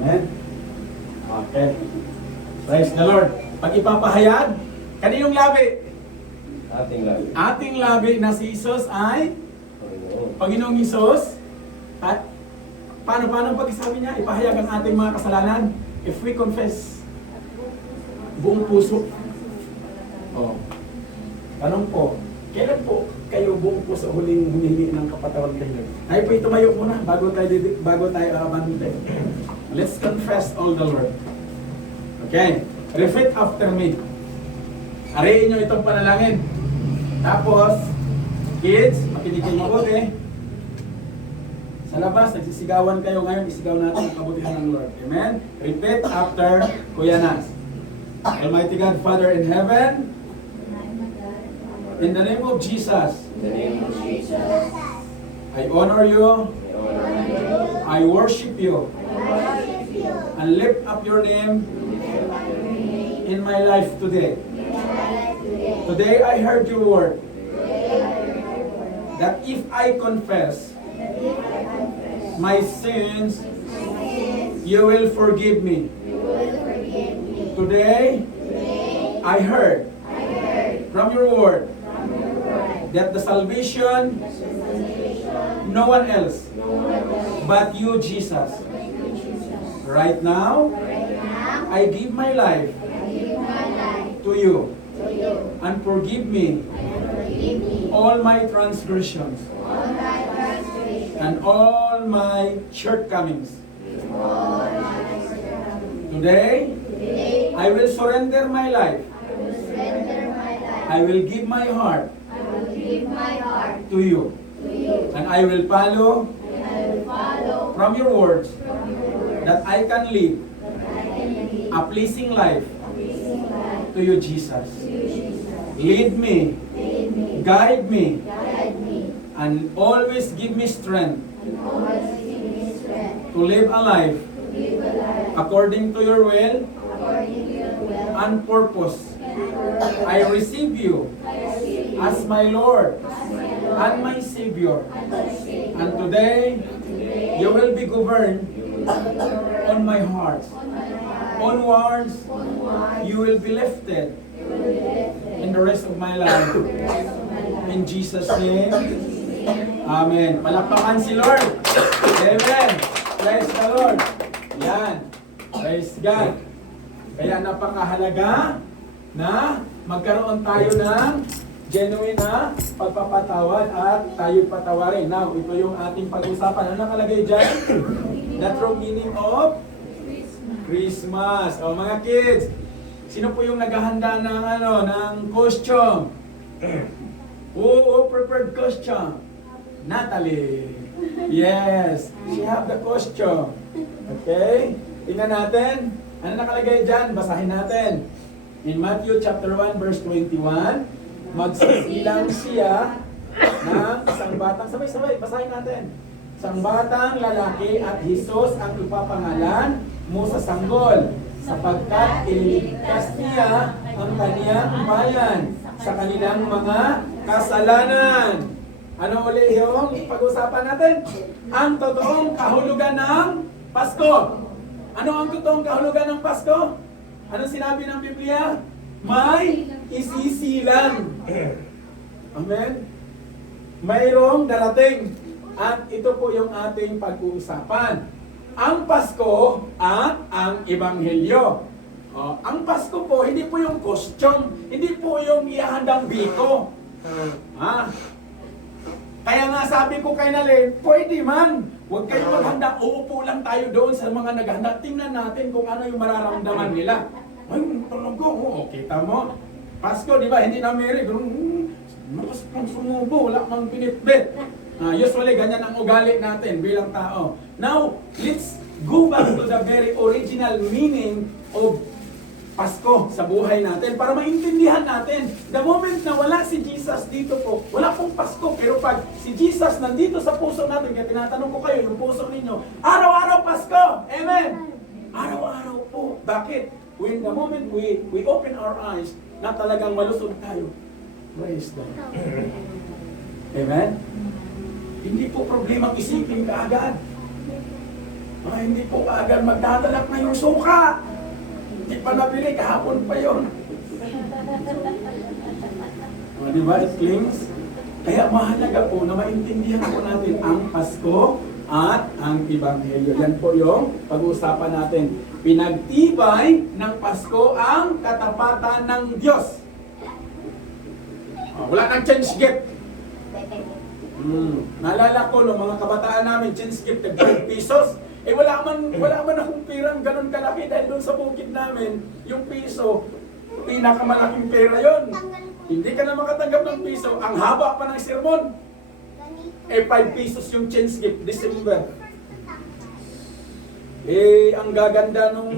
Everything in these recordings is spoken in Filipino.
Amen? Okay. Praise the Lord. Pag ipapahayag, kaninong labi? Ating labi. Ating labi na si Jesus ay Panginoong Hesus. At paano pag-isabi niya? Ipahayag ang ating mga kasalanan. If we confess, buong puso. Oh. Tanong po, kailan po kayo buong puso huling humingi ng kapatawad kay Lord? Tayo po tumayo muna bago tayo abandon. Let's confess all the Lord. Okay. Repeat after me. Ariin nyo itong panalangin. Tapos, kids, makinig kayo mabuti. Sa labas, nagsisigawan kayo ngayon, isigaw natin ang kabutihan ng Lord. Amen? Repeat after Kuya Nas. Almighty God, Father in heaven, in the name of Jesus, I honor you, I worship you, and lift up your name in my life today. Today I heard your word, that if I confess my sins, you will forgive me. Today, I heard from your word that the salvation, no one else but you, Jesus. Right now, I give my life to you and forgive me all my transgressions and all my shortcomings. Today, I will surrender my life. I will give my heart to you. And I will follow from your words that I can live a pleasing life to you, Jesus. Lead me, guide me, and always give me strength to live a life according to your will and purpose. I receive you as my Lord and my Savior. And today, you will be governed on my heart. Onwards, you will be lifted in the rest of my life. In Jesus' name, Amen. Palakpakan si Lord. Amen. Praise the Lord. Yan. Praise God. Kaya napakahalaga na magkaroon tayo ng genuine na pagpapatawad at tayo patawarin. Now, ito yung ating pag-usapan. Ano nakalagay dyan? The true meaning of Christmas. O mga kids, sino po yung naghahanda ng ng costume? Who prepared costume? Natalie. Yes, she have the costume. Okay? Tingnan natin. Ano nakalagay dyan? Basahin natin. In Matthew chapter 1 verse 21, magsisilang siya ng isang batang, sabay-sabay, basahin natin. Isang batang lalaki at Jesus ang ipapangalan mo sa sanggol, sapagkat ililigtas niya ang kaniyang bayan sa kanilang mga kasalanan. Ano uli yung pag-usapan natin? Ang totoong kahulugan ng Pasko. Ano ang totoong kahulugan ng Pasko? Ano sinabi ng Biblia? May isisilang. Amen? Mayroong darating. At ito po yung ating pag-uusapan. Ang Pasko at ang Ebanghelyo. Ang Pasko po, hindi po yung costume, hindi po yung ihahandang biko. Kaya nga sabi ko kay Nalin, pwede man. Huwag kayong maghanda. Uupo lang tayo doon sa mga naghanda. Tingnan natin kung ano yung mararamdaman nila. Ay, tulog ko. Kita mo. Pasko, di ba? Hindi na Mary. Mas pang sumubo. Wala mang pinitbit. Usually, ganyan ang ugali natin bilang tao. Now, let's go back to the very original meaning of Pasko sa buhay natin para maintindihan natin. The moment na wala si Jesus dito po, wala pong Pasko. Pero pag si Jesus nandito sa puso natin, kaya tinatanong ko kayo, yung puso ninyo, araw-araw Pasko! Amen! Araw-araw po. Bakit? When the moment we open our eyes, na talagang malusog tayo. Praise God. Amen? Hindi po problemang isipin kaagad. Hindi po kaagad magdadalak na yung suka. Hindi pa nabili, kahapon pa yun. Di ba? It clings. Kaya mahalaga po na maintindihan po natin ang Pasko at ang Ebanghelyo. Yan po yung pag-uusapan natin. Pinagtibay ng Pasko ang katapatan ng Diyos. Wala nang change gift. Naalala ko no, mga kabataan namin, change gift, 5 pesos. Wala man akong pirang ganun kalaki dahil doon sa bukid namin, yung piso, pinakamalaking pera yon. Hindi ka na makatanggap ng piso. Ang haba pa ng sermon. 5 pesos yung change gift, December. Ang gaganda nung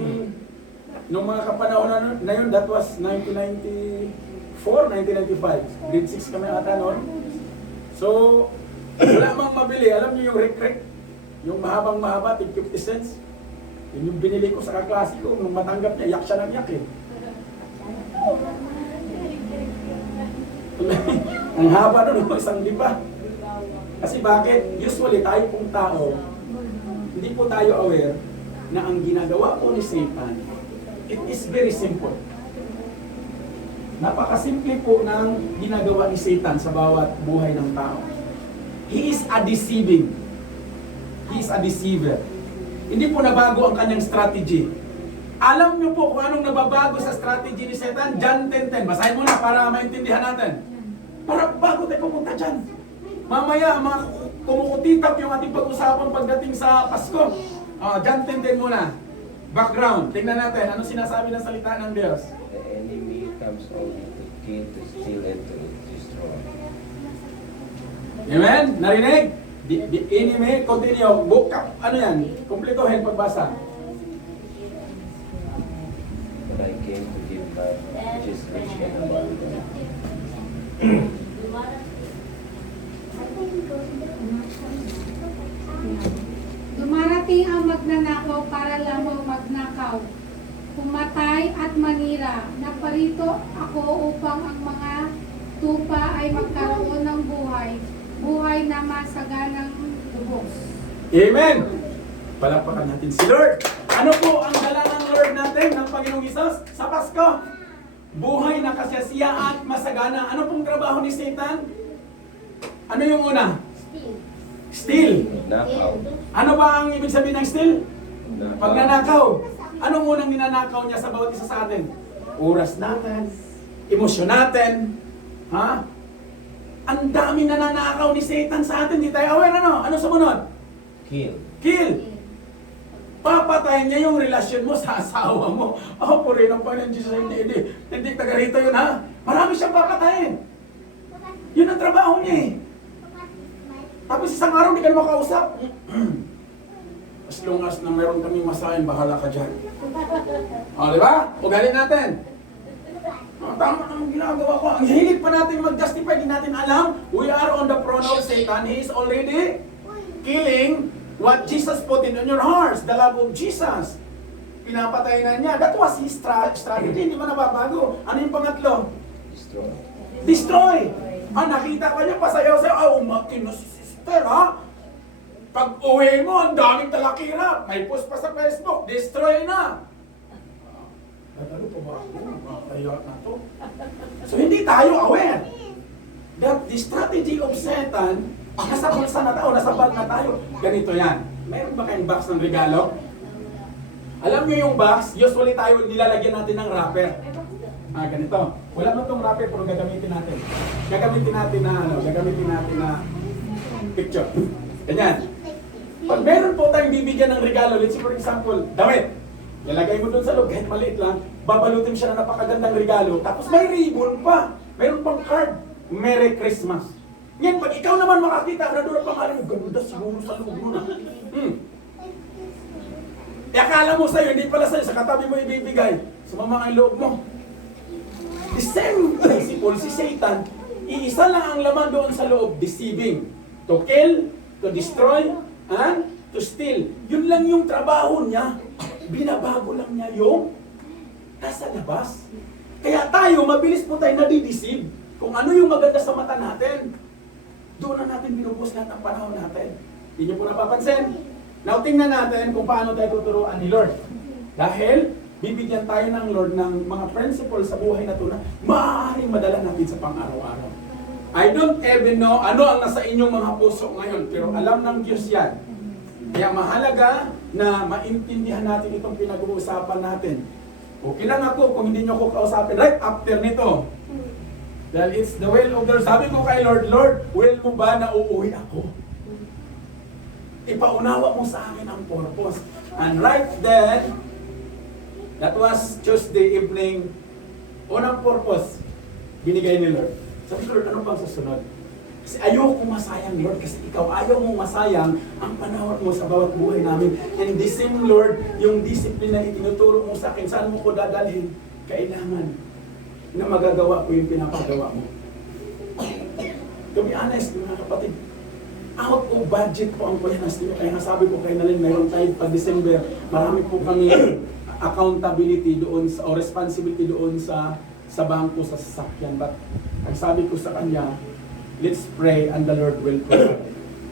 mga kapanahon na yun, that was 1994, 1995. Grade 6 kami ata noon. So, wala mang mabili. Alam niyo yung rek-rek? Yung mahabang-mahaba, tig 50 cents. Yun yung binili ko sa kaklase ko. Nung matanggap niya, yak siya ng yak eh. Ang haba nun, isang liba. Kasi bakit? Usually tayo pong tao, hindi po tayo aware na ang ginagawa po ni Satan, it is very simple. Napakasimple po ng ginagawa ni Satan sa bawat buhay ng tao. He is a deceiving. He is a deceiver. Hindi po nabago ang kanyang strategy. Alam niyo po kung anong nababago sa strategy ni Satan? John 10:10. Basahin mo na para maintindihan natin. Para bago tayo pumunta dyan. Mamaya, kumukutitap yung ating pag-usapan pagdating sa Pasko. John 10:10 muna. Background. Tingnan natin. Ano sinasabi ng salita ng Diyos? The enemy comes only to kill, to steal, and to destroy. Amen? Narinig? The enemy, continue. Ano yan? Kumplituhin pagbasa. But I came to give life, which is rich and abundant. Dumarating ang magnanakaw para lamang magnakaw, pumatay at manira. Naparito ako upang ang mga tupa ay magkaroon ng buhay, buhay na masaganang lubos. Amen! Palakpakan natin si Lord. Ano po ang dala ng Lord natin, ng Panginoong Isus sa Pasko? Buhay na kasiyasiya at masagana. Ano pong trabaho ni Satan? Ano yung una? Steal. Nakaw. Ano ba ang ibig sabihin ng steal? Nakaw. Pagnanakaw. Anong unang ninanakaw niya sa bawat isa sa atin? Oras natin, emosyon natin, ha? Ang daming nananakaw ni Satan sa atin, di tayo aware, ano? Ano sumunod? Kill. Kill. Papatayin niya yung relasyon mo sa asawa mo. Puri ng Panginoon Jesus, hindi taga rito yun, ha? Marami siyang papatayin. Yun ang trabaho niya eh. Tapos isang araw hindi ka na makausap. As long as na meron kaming masahin, bahala ka dyan. Di ba? Ugali natin. Tama ang ginagawa ko. Ang hilig pa natin mag-justify, di natin alam. We are on the throne of Satan. He is already killing what Jesus put in your hearts, the love of Jesus. Pinapatay na niya. That was his strategy. Hindi mo nababago. Ano yung pangatlo? Destroy. Destroy. Nakita ka niya, pasayaw-sayaw. Umakin na si sister, ha? Pag uwi mo, ang daming talakira. May post pa sa Facebook. Destroy na. Ano po ba? Makakaya na to. So, hindi tayo aware that the strategy of Satan, nasa bulsa na tayo, nasa bag na tayo. Ganito yan. Meron ba kayong box ng regalo? Alam niyo yung box, usually tayo nilalagyan natin ng wrapper. Ganito. Wala man tong wrapper pero gagamitin natin. Gagamitin natin na picture. Ganyan. Pag meron po tayong bibigyan ng regalo, let's say for example, damit. Lalagay mo doon sa loob, kahit maliit lang, babalutin siya na napakagandang regalo. Tapos may ribbon pa. Meron pang card. Merry Christmas. Ngayon, pag ikaw naman makakita, na doon ang pangalan mo, ganda siguro sa loob mo na. Akala mo sa'yo, hindi pala sa'yo, sa katabi mo ibibigay. Sumama ang loob mo. The same principle, si Satan, iisa lang ang laman doon sa loob, deceiving. To kill, to destroy, and to steal. Yun lang yung trabaho niya. Binabago lang niya yung nasa labas. Kaya tayo, mabilis po tayo nadideceive. Kung ano yung maganda sa mata natin, doon na natin binubos lahat ang panahon natin. Hindi niyo po napapansin? Now, tingnan natin kung paano tayo tuturuan ni Lord. Dahil, bibigyan tayo ng Lord ng mga principles sa buhay na ito na maaaring madala natin sa pang-araw-araw. I don't even know ano ang nasa inyong mga puso ngayon, pero alam ng Diyos yan. Kaya mahalaga na maintindihan natin itong pinag-uusapan natin. Okay lang ako kung hindi nyo ako kausapin right after nito. Dahil it's the will of the Lord. Sabi ko kay Lord, Lord, will mo ba na uuwi ako? Ipaunawa mo sa akin ang purpose. And right then, that was Tuesday evening, unang purpose, binigay ni Lord. Sabi ko, Lord, ano pang susunod? Kasi ayaw ko masayang, Lord, kasi ikaw ayaw mong masayang ang panahon mo sa bawat buhay namin. And the same, Lord, yung discipline na itinuturo mo sa akin, saan mo ko dadalhin? Kailangan na magagawa ko yung pinapagawa mo. To be honest, mga kapatid, out of budget po ang finance niyo. Kaya sabi ko kay Nalin, mayroon tayo pag December, marami po kami accountability doon sa, o responsibility doon sa bangko, sa sasakyan. But ang sabi ko sa kanya, let's pray and the Lord will provide.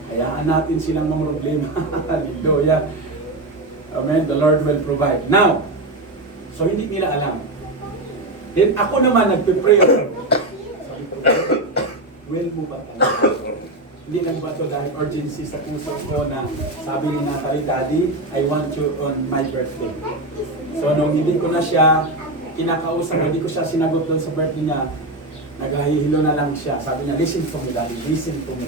Hayaan natin silang mga problema. Hallelujah. Amen. The Lord will provide. Now, so hindi nila alam. Then ako naman nagpe-pray. Sabi ko, will mo ba tayo? Hindi lang ba ito dahil urgency sa puso ko na sabi ni Natalie, Daddy, I want you on my birthday. So nung hindi ko na siya kinakausap, hindi ko siya sinagot doon sa birthday niya, naghahihilo na lang siya. Sabi niya, listen to me, Daddy, listen to me.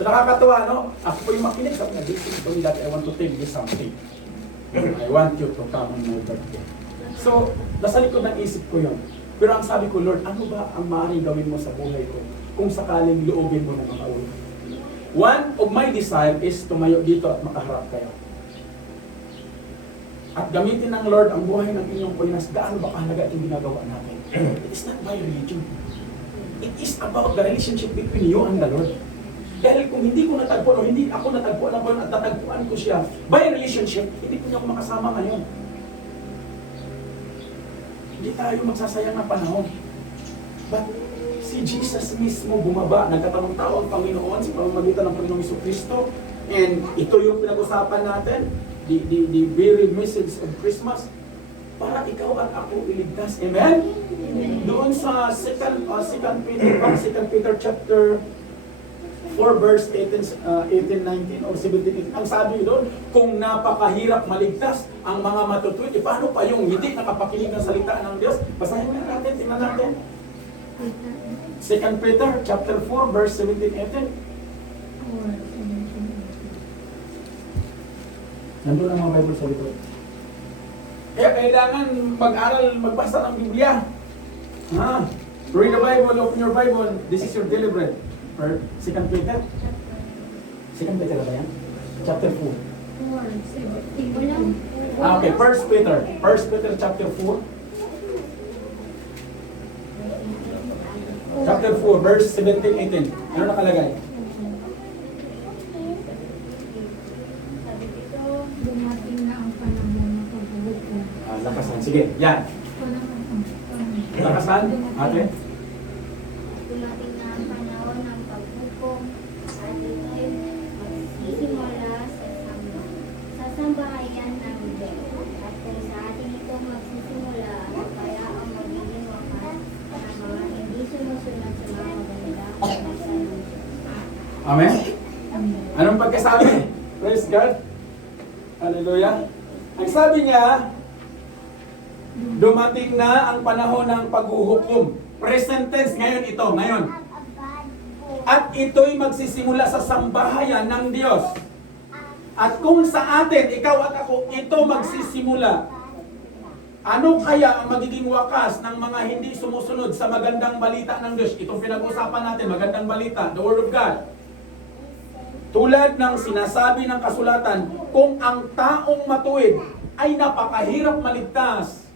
So nakakatawa, no? Ako po yung makinig. Sabi niya, listen to me, Daddy, I want to tell you something. I want you to come on my birthday. So, nasa likod ng isip ko yun. Pero ang sabi ko, Lord, ano ba ang maaaring gawin mo sa buhay ko kung sakaling loobin mo na makauwi? One of my desire is tumayo dito at makaharap kayo. At gamitin ng Lord ang buhay ng inyong Pilipinas. Gaano ba kahalaga itong ginagawa natin? It is not by religion. It is about the relationship between you and the Lord. Dahil kung hindi ko natagpuan o hindi ako natagpuan ng Lord at natagpuan ko siya by relationship, hindi ko niya ako makasama ngayon. Hindi tayo magsasayang ng panahon. But si Jesus mismo bumaba, nagkatanong tao ang Panginoon sa pamamagitan ng Panginoong Jesucristo. And ito yung pinag-usapan natin, the very message of Christmas, para ikaw at ako iligtas. Amen? Doon sa 2 Peter chapter 4 verse 18, 19 or 17, ang sabi doon, kung napakahirap maligtas ang mga matutuwid, paano pa yung hindi nakapakinig ng salita ng Diyos? Basahin na natin, tingnan natin. 2 Peter chapter 4 verse 17, 18. Nandun ang mga Bible sa likod. Kaya kailangan mag-aral, magbasa ng Biblia. Read the Bible, open your Bible. This is your daily bread. Or 2 Peter? 2 Peter ba yan? Chapter 4. Okay, 1 Peter. 1 Peter chapter 4. Chapter 4, verse 17, 18. Ano nakalagay? Dumating na ang panahon ng paghuhukom. Lakasan. Sige, yan. Lakasan. Ate? Dumating na ang panahon ng paghukom at ito'y magsisimula sa sambahayan ng Diyos. At kung sa ating ito magsisimula, kaya ang magiging wakas ng mga hindi sumusunod sa mga magandang utosan ng Diyos. Amen? Anong pagkasabi? Praise God. Hallelujah. Ang sabi niya, dumating na ang panahon ng paghuhukom. Present tense ngayon ito, ngayon. At ito'y magsisimula sa sambahayan ng Diyos. At kung sa atin, ikaw at ako, ito magsisimula. Ano kaya ang magiging wakas ng mga hindi sumusunod sa magandang balita ng Diyos? Itong pinag-usapan natin, magandang balita, the Word of God. Tulad ng sinasabi ng kasulatan, kung ang taong matuwid ay napakahirap maligtas,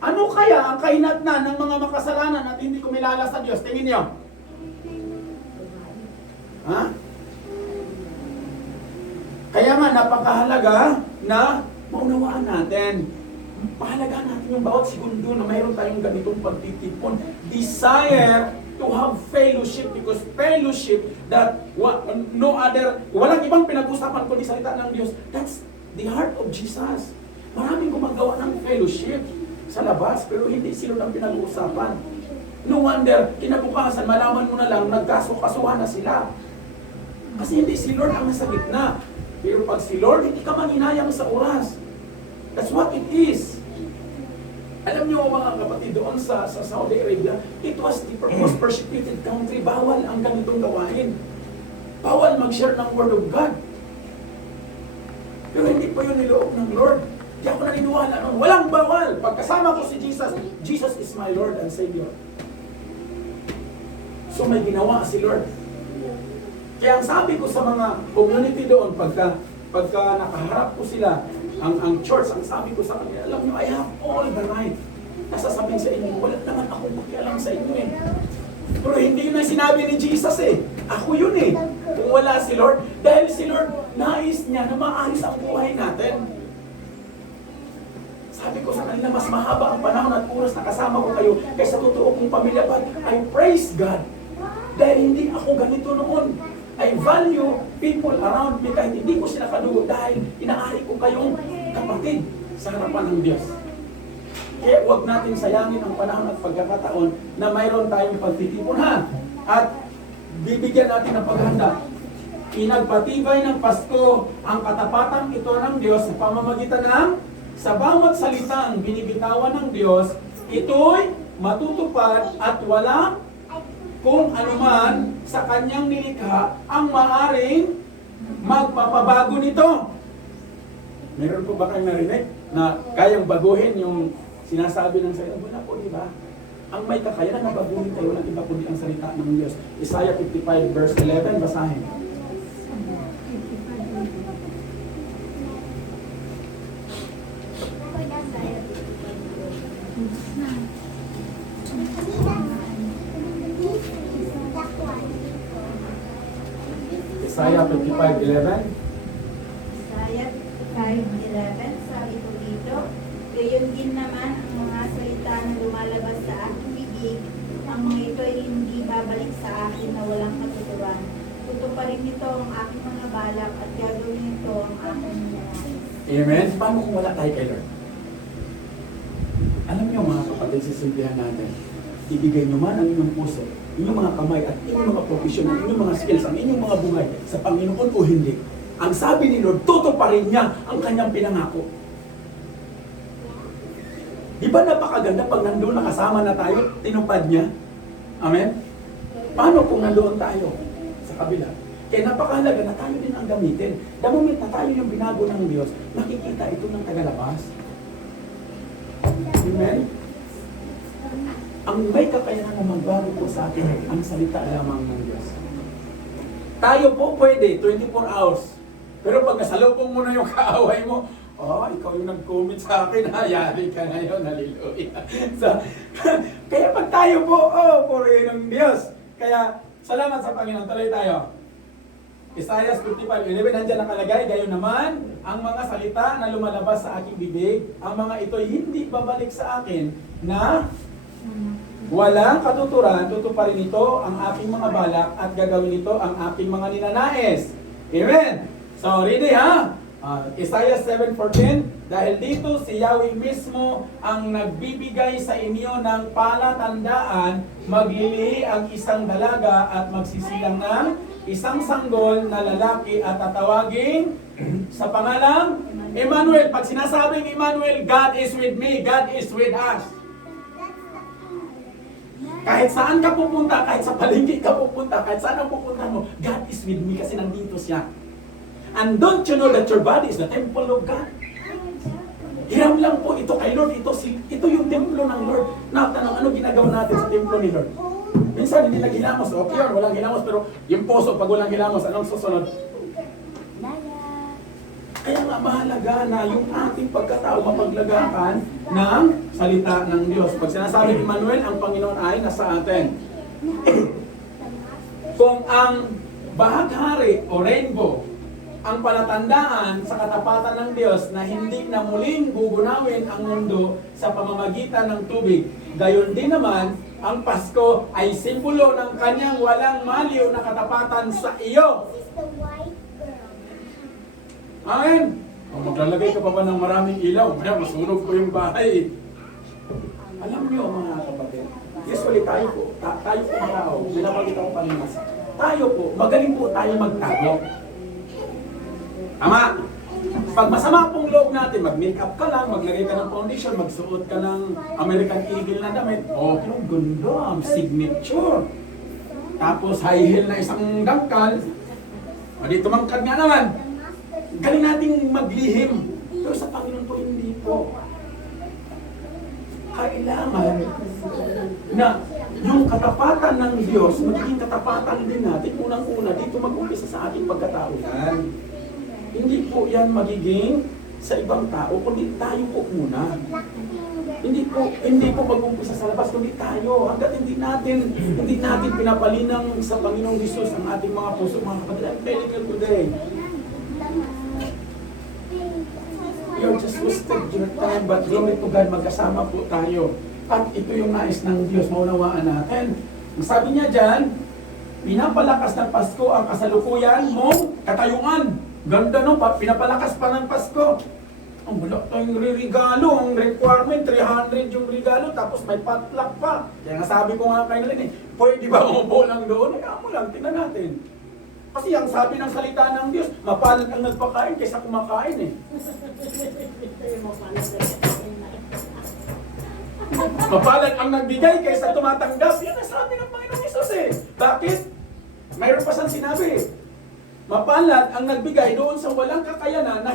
ano kaya ang kahinatnan ng mga makasalanan at hindi kumilala sa Diyos? Tingin niyo. Ha? Kaya nga napakahalaga na maunawaan natin. Mahalaga natin yung bawat segundo na mayroon tayong ganitong pagtitipon. Desire to have fellowship, because fellowship that walang ibang pinag-usapan kundi salita ng Diyos. That's the heart of Jesus. Maraming gumagawa ng fellowship sa labas, pero hindi sila ang pinag-uusapan. No wonder, kinabukasan, malaman mo na lang, nagkasuhan na sila. Kasi hindi si Lord ang nasa gitna. Pero pag si Lord, hindi ka manghinayang sa oras. That's what it is. Alam niyo mga kapatid, doon sa Saudi Arabia, it was the most persecuted country. Bawal ang ganitong gawain. Bawal mag-share ng Word of God. Pero hindi pa yun niloob ng Lord. Di ako naniniwala nun. Walang bawal. Pagkasama ko si Jesus, Jesus is my Lord and Savior. So may ginawa si Lord. Kaya ang sabi ko sa mga community doon, pagka nakaharap ko sila, ang church, ang sabi ko sa kanila, alam nyo, I have all the right. Nasasabihin sa inyo, wala naman akong makialam sa inyo eh. Pero hindi yun ang sinabi ni Jesus eh. Ako yun eh. Kung wala si Lord, dahil si Lord, nais niya na maayos ang buhay natin. Sabi ko sa kanila, mas mahaba ang panahon at oras na kasama ko kayo kaysa totoo kong pamilya. But I praise God. Dahil hindi ako ganito noon. I value people around me kahit hindi ko sila kadugo dahil inaari ko kayong kapatid sa harapan ng Diyos. Kaya huwag natin sayangin ang panahon at pagkakataon na mayroon tayong pagtitipon ha. At bibigyan natin ng paghanda. Pinagpatibay ng Pasko ang katapatan ito ng Diyos sa pamamagitan ng sa bawat salitang binibitawan ng Diyos, ito'y matutupad at walang kung anuman sa kanyang nilikha ang maaring magpapabago nito. Meron po ba kayong narinig na kayang baguhin yung sinasabi ng salita? Wala po, di ba? Ang may kakayanan na baguhin tayo ng iba kundi ang salita ng Diyos. Isaiah 55 verse 11, basahin. Isaiah 55:11. Isaiah 5:11, sabi ko dito, gayon din naman ang mga salita na lumalabas sa aking bibig, ang mga ito ay hindi babalik sa akin na walang katuturan. Tutuparin nito ang aking mga balak at gagawin nito ang aking mga nais. Amen? Paano kung wala tayo kay Lord? Alam niyo mga kapatid, sisimplihan natin. Ibigay niyo man ang inyong puso, inyong mga kamay at inyong mga profesyon, inyong mga skills, ang inyong mga buhay sa Panginoon o hindi. Ang sabi ni Lord, tutuparin niya ang kanyang pinangako. Di ba napakaganda pag nandoon nakasama na tayo, tinupad niya? Amen? Paano kung nandoon tayo sa kabila? Kaya napakahalaga na tayo din ang gamitin. The moment na tayo yung binago ng Diyos, nakikita ito ng tagalabas. Amen? Ang may kakayanan na magbago po sa atin, ang salita lamang ng Diyos. Tayo po pwede, 24 hours. Pero pag nasalubong mo na yung kaaway mo, ikaw yung nag-comment sa akin, yari ka ngayon, hallelujah. So, kaya pag tayo po, purihin ng Diyos. Kaya, salamat sa Panginoon. Tuloy tayo. Isaiah 55:11, nandiyan nakalagay, gayon naman, ang mga salita na lumalabas sa aking bibig, ang mga ito'y hindi babalik sa akin na walang katuturan, tutuparin ito ang aking mga balak at gagawin ito ang aking mga ninanais. Amen! So, ready ha? Isaiah 7:14, dahil dito si Yahweh mismo ang nagbibigay sa inyo ng palatandaan, maglilihi ang isang dalaga at magsisilang ng isang sanggol na lalaki at tatawagin sa pangalang Emmanuel. Pag sinasabing Emmanuel, God is with me, God is with us. Kahit saan ka pupunta, kahit sa palengke ka pupunta, kahit saan ang pupunta mo, God is with me kasi nandito siya. And don't you know that your body is the temple of God? Hiram lang po ito kay Lord. Ito yung templo ng Lord. Natanong, ano ginagawa natin sa templo ni Lord? Minsan hindi naghilamos. Okay yun, walang hilamos. Pero yung poso, pag walang hilamos, anong susunod? Kaya nga mahalaga na yung ating pagkatao mapaglagakan ng salita ng Diyos. Pag sinasabi ni Emmanuel, ang Panginoon ay nasa atin. Kung ang bahaghari o rainbow ang palatandaan sa katapatan ng Diyos na hindi na muling bugunawin ang mundo sa pamamagitan ng tubig. Gayon din naman, ang Pasko ay simbolo ng kanyang walang maliw na katapatan sa iyo. This is the white girl. Amen? O maglalagay ka pa ba ng maraming ilaw? Kaya masunog po yung bahay. Alam niyo mga kapatid, usually tayo po mga tao, binabagita ko kanina, tayo po, magaling po tayo magtago. Tama? Pag masama pong loob natin, mag-makeup ka lang, maglagay ka ng foundation, magsuot ka ng American Eagle na damit, oh, ang ganda, ang signature. Tapos high heel na isang dangkal, o di tumangkad nga naman. Galing nating maglihim. Pero sa Panginoon po, hindi po. Kailangan na yung katapatan ng Diyos, magiging katapatan din natin, unang-una, dito mag-umpisa sa ating pagkatao yan. Hindi po yan magiging sa ibang tao, kundi tayo po muna. Hindi po mag-umpisa sa labas, kundi tayo. Hanggat hindi natin pinapalinang sa Panginoong Jesus ang ating mga puso, mga kapatid. I'm telling you today, you're just wasted your time, but glory to God, magkasama po tayo. At ito yung nais ng Diyos, maunawaan natin. Ang sabi niya dyan, pinapalakas ng Pasko ang kasalukuyan mong katayuan. Ganda no, pinapalakas pa ng Pasko. Ang wala tayong regalo, ang requirement, 300 yung regalo, tapos may potluck pa. Kaya nga sabi ko nga kayo na pwede ba umupo lang doon? Kaya mo lang, tingnan natin. Kasi ang sabi ng salita ng Diyos, mapalad ang nagpakain kaysa kumakain eh. Mapalad ang nagbigay kaysa tumatanggap. Yan ang sabi ng Panginoon Jesus eh. Bakit? Mayroon pa siyang sinabi. Mapalad ang nagbigay doon sa walang kakayanan na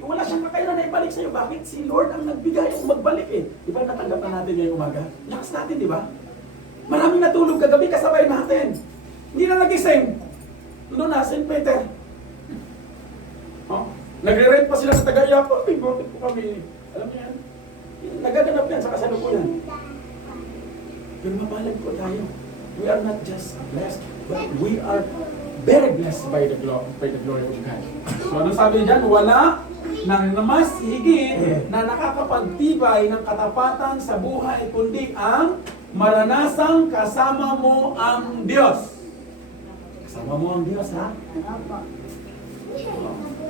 wala siyang kakayanan na ibalik sa iyo. Bakit? Si Lord ang nagbigay ang magbalik eh. Di ba natanggap na natin ngayong umaga? Lakas natin, di ba? Maraming natulog kagabi kasabay natin. Hindi na nagising. Doon na, St. Peter. Oh, nagre-rent pa sila sa Tagayapa. Bigotin po kami. Alam niyo yan? Nagaganap yan sa kasalukuyan. Pero mapalad po tayo. We are not just blessed, but we are very blessed by the glory of God. So ano sabi dyan? Wala nang mas higit na nakakapagtibay ng katapatan sa buhay, kundi ang maranasang kasama mo ang Diyos. Kasama mo ang Diyos, ha?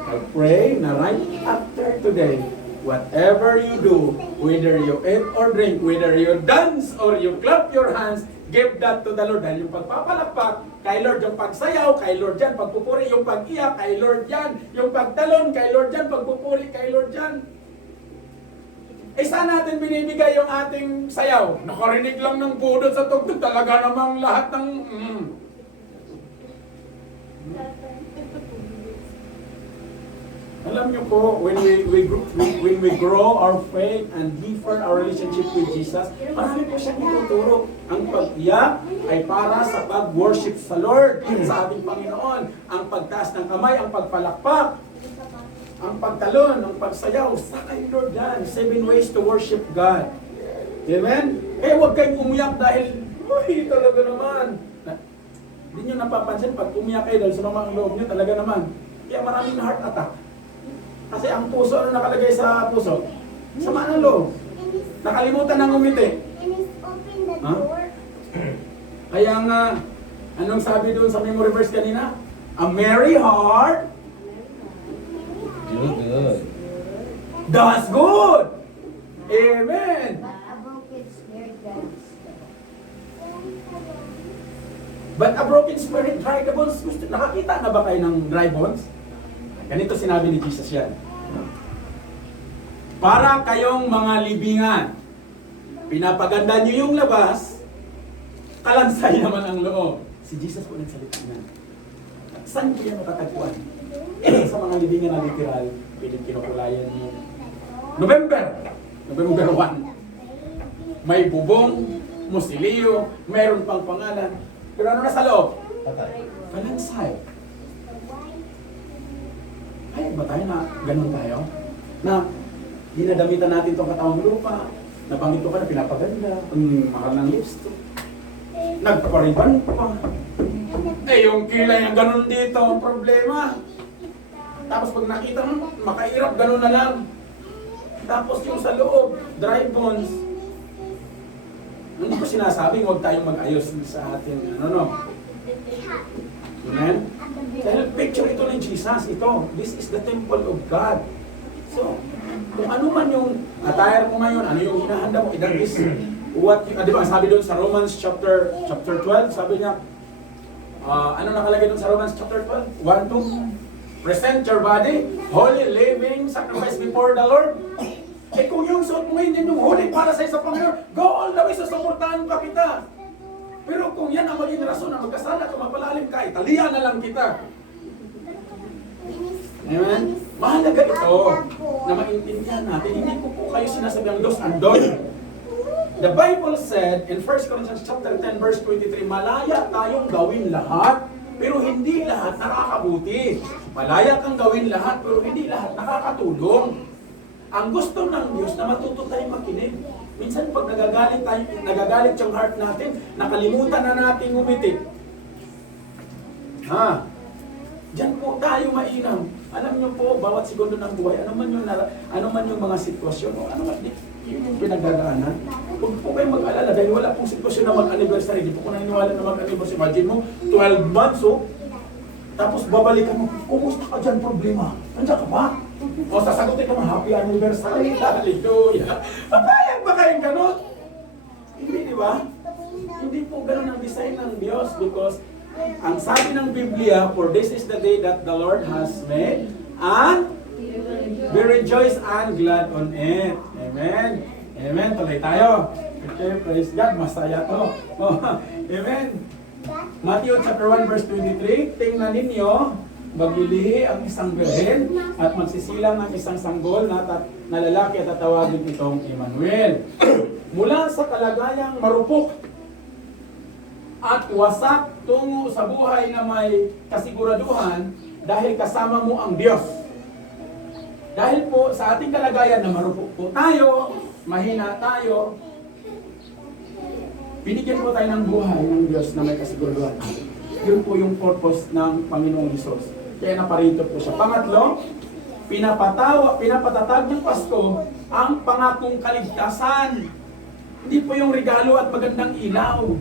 I pray na right after today, whatever you do, whether you eat or drink, whether you dance or you clap your hands, give that to the Lord. Dahil yung pagpapalakpak, kay Lord yung pagsayaw, kay Lord yan, pagpupuri, yung pag-iyak, kay Lord yan, yung pagtalon, kay Lord yan, pagpupuri, kay Lord yan. Eh saan natin binibigay yung ating sayaw? Nakarinig lang ng budot sa tugtog, talaga namang lahat ng... Alam niyo po, when we grow our faith and deepen our relationship with Jesus, marami po siyang ituturo. Ang pag-iyak ay para sa pag-worship sa Lord, sa ating Panginoon. Ang pagtaas ng kamay, ang pagpalakpak, ang pagtalon, ang pagsayaw, sa kay Lord yan. 7 ways to worship God. Amen? Eh, huwag kayong umiyak dahil, uy, talaga naman. Hindi nyo napapansin, pag umiyak kayo dahil sa mga loob nyo, talaga naman. Kaya maraming heart attack. Kasi ang puso, ano nakalagay sa puso? Sama ng loob. Nakalimutan ng umiti. Ha? Kaya nga, anong sabi doon sa memory verse kanina? A merry heart Do good. does good. Amen. But a broken spirit, dry the bones. Nakakita na ba kayo ng dry bones? Ganito sinabi ni Jesus yan. Para kayong mga libingan, pinapaganda nyo yung labas, kalansay naman ang loob. Si Jesus po nagsalita na. Saan ko yan matatagpuan? Sa mga libingan na literal, piling kinukulayan niyo. November 1. May bubong, musilyo, mayroon pang pangalan. Pero ano na sa loob? Kalansay. Ay, ba tayo na ganun tayo? Na dinadamitan natin itong katawang lupa, nabanggit ko ka na pinapaganda, mahal ng lipstick, nagpapariban pa. Eh, yung kilay na ganun dito ang problema. Tapos pag nakita mo, makairap, gano'n na lang. Tapos yung sa loob, dry bones. Hindi ko sinasabing huwag tayong mag-ayos sa ating, Amen? Dahil picture ito ng Jesus, ito. This is the temple of God. So, kung ano man yung attire mo ngayon, ano yung hinahanda mo, that is what, di ba, sabi doon sa Romans chapter 12, sabi niya, ano nakalagay doon sa Romans chapter 12? 1-2, present your body, holy, living, sacrifice before the Lord. Eh kung yung suot mo hindi yung holy para sa isa Panginoon, go all the way, susuportahan pa kita. Pero kung yan ang maging rason na magkasala ka, mapalalim ka, italian na lang kita. Amen? Mahalaga ito na maintindihan natin. Hindi ko po kayo sinasabi ang dos and don. The Bible said in 1 Corinthians chapter 10 verse 23, malaya tayong gawin lahat, pero hindi lahat nakakabuti. Malaya kang gawin lahat, pero hindi lahat nakakatulong. Ang gusto ng Diyos na matuto tayong makinig. Minsan pag nagagalit yung heart natin, nakalimutan na natin ngumiti. Diyan po tayo mainam. Alam niyo po, bawat segundo ng buhay, ano man yung mga sitwasyon, ano man yung pinagdadaanan, huwag po kayong mag-alala dahil wala pong sitwasyon na mag-anniversary. Di po ko naniniwala na mag-anniversary. Imagine mo, 12 months, tapos babalikan mo, kumusta ka dyan problema? Nandiyan ka ba? O sasagutin ka mo, happy anniversary, hallelujah. Papayag ba kayong ganun? Hindi, di ba? Hindi po ganun ang design ng Diyos because ang sabi ng Biblia, for this is the day that the Lord has made, and be rejoiced and glad on it. Amen. Amen. Tuloy tayo. Okay, praise God. Masaya to. Amen. Matthew chapter 1 verse 23, tingnan ninyo, maglilihi ang isang birhen at magsisilang ang isang sanggol na lalaki at tatawagin itong Emmanuel. Mula sa kalagayang marupok at wasak tungo sa buhay na may kasiguraduhan dahil kasama mo ang Diyos. Dahil po sa ating kalagayan na marupok po tayo, mahina tayo, binigyan po tayo ng buhay ng Diyos na may kasiguraduhan. Yun po yung purpose ng Panginoong Hesus. Kaya naparito po siya. Pangatlo, pinapatatag ng Pasko ang pangakong kaligtasan. Hindi po yung regalo at magandang ilaw.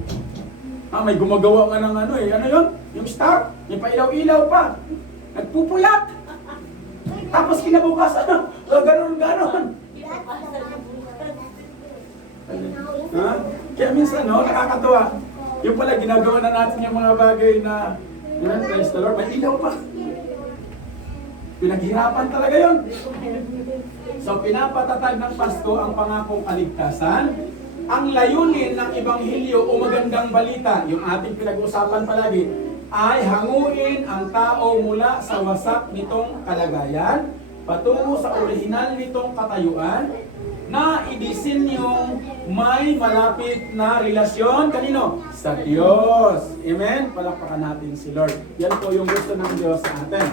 May gumagawa nga ng ano yun? Yung star, may pailaw-ilaw pa. Nagpupuyat. Tapos kinabukasan, ganon. Kaya minsan, nakakatuwa. Yung pala, ginagawa na natin yung mga bagay na, praise the Lord, may ilaw pa. Pinaghirapan talaga yun. So, pinapatatag ng Pasko ang pangakong kaligtasan. Ang layunin ng Ebanghelyo o magandang balita, yung ating pinag-usapan palagi, ay hanguin ang tao mula sa wasak nitong kalagayan, patungo sa orihinal nitong katayuan, na idisenyong may malapit na relasyon, kanino? Sa Diyos. Amen? Palakpakan natin si Lord. Yan po yung gusto ng Diyos sa atin.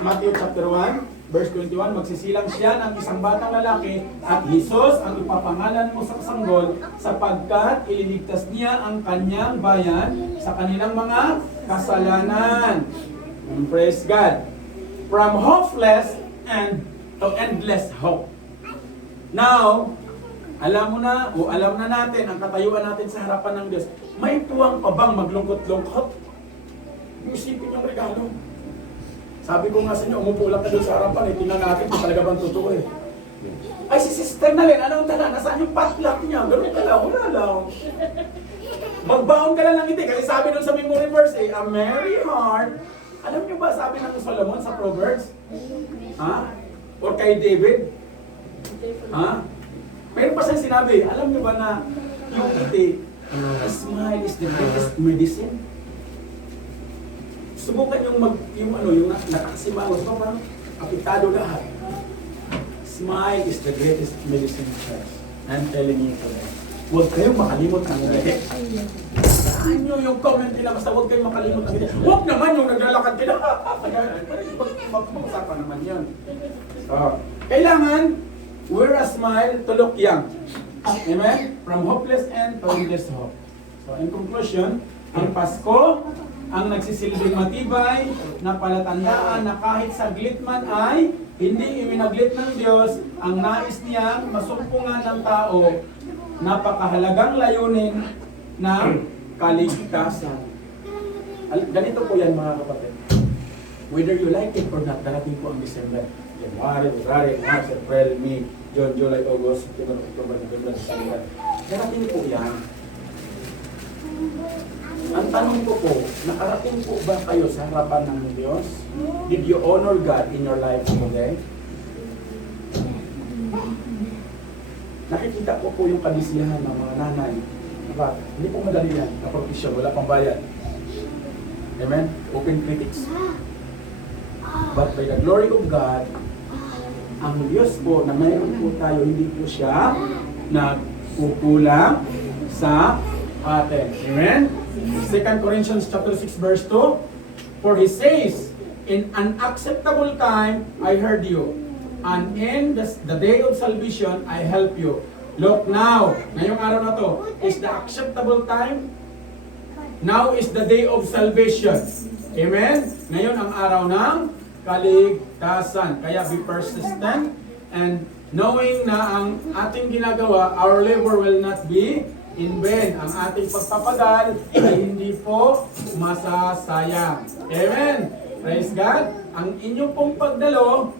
Matthew chapter 1, verse 21, magsisilang siya ng isang batang lalaki at Jesus ang ipapangalan mo sa sanggol sapagkat ililigtas niya ang kanyang bayan sa kanilang mga kasalanan. And praise God. From hopeless and to endless hope. Now, alam na natin ang katayuan natin sa harapan ng Diyos. May tuwang pa bang maglungkot-lungkot? Isipin yung regalo. Sabi ko nga sa inyo, umupo lang ka doon sa harapan, tingnan natin kung talaga bang totoo Ay, si Sister Nalyn, anong tala? Nasaan yung potluck niya? Gano'n ka lang, wala lang. Magbaon ka lang ng ngiti. Kasi sabi doon sa memory verse, a merry heart. Alam niyo ba, sabi ng Solomon sa Proverbs? Or kay David? Meron pa siyang sinabi, alam niyo ba na yung ngiti, a smile is the greatest medicine? Subukan yung nakasimangot ko, parang apektado lahat. Smile is the greatest medicine, church. I'm telling you today. Huwag kayong makalimot ng ngiti. Saan nyo yung comment nila, basta huwag kayong makalimot ng ngiti. Huwag naman yung naglalakad nila. Mag-usapan naman yun. So, kailangan, wear a smile to look young. Amen? From hopeless end to endless hope. So, in conclusion, ang Pasko ang nagsisilbing matibay na palatandaan na kahit saglit man ay hindi iminaglit ng Diyos ang nais niyang masumpungan ng tao, napakahalagang layunin ng kaligtasan. Ganito po yan mga kapatid. Whether you like it or not, darating po ang December. January, February, March, April, May, June, July, August, September, October, November, December. Darating po yan. Ang tanong ko po, nakarating po ba kayo sa harapan ng Diyos? Did you honor God in your life today? Nakikita ko po yung kabisihan ng mga nanay. Diba? Hindi po madali yan, na profesyon, wala pang bayad. Amen? Open critics. But by the glory of God, ang Diyos po na mayroon po tayo, hindi po siya nagkukulang sa atin. Amen? 2 Corinthians chapter 6 verse 2, for He says, in an acceptable time I heard you, and in the day of salvation I help you. Look now, ngayong araw na to, is the acceptable time. Now is the day of salvation. Amen? Ngayon ang araw ng kaligtasan. Kaya be persistent and knowing na ang ating ginagawa, our labor will not be in vain. Ang ating pagpapagal ay hindi po masasayang. Amen? Praise God. Ang inyong pong pagdalo,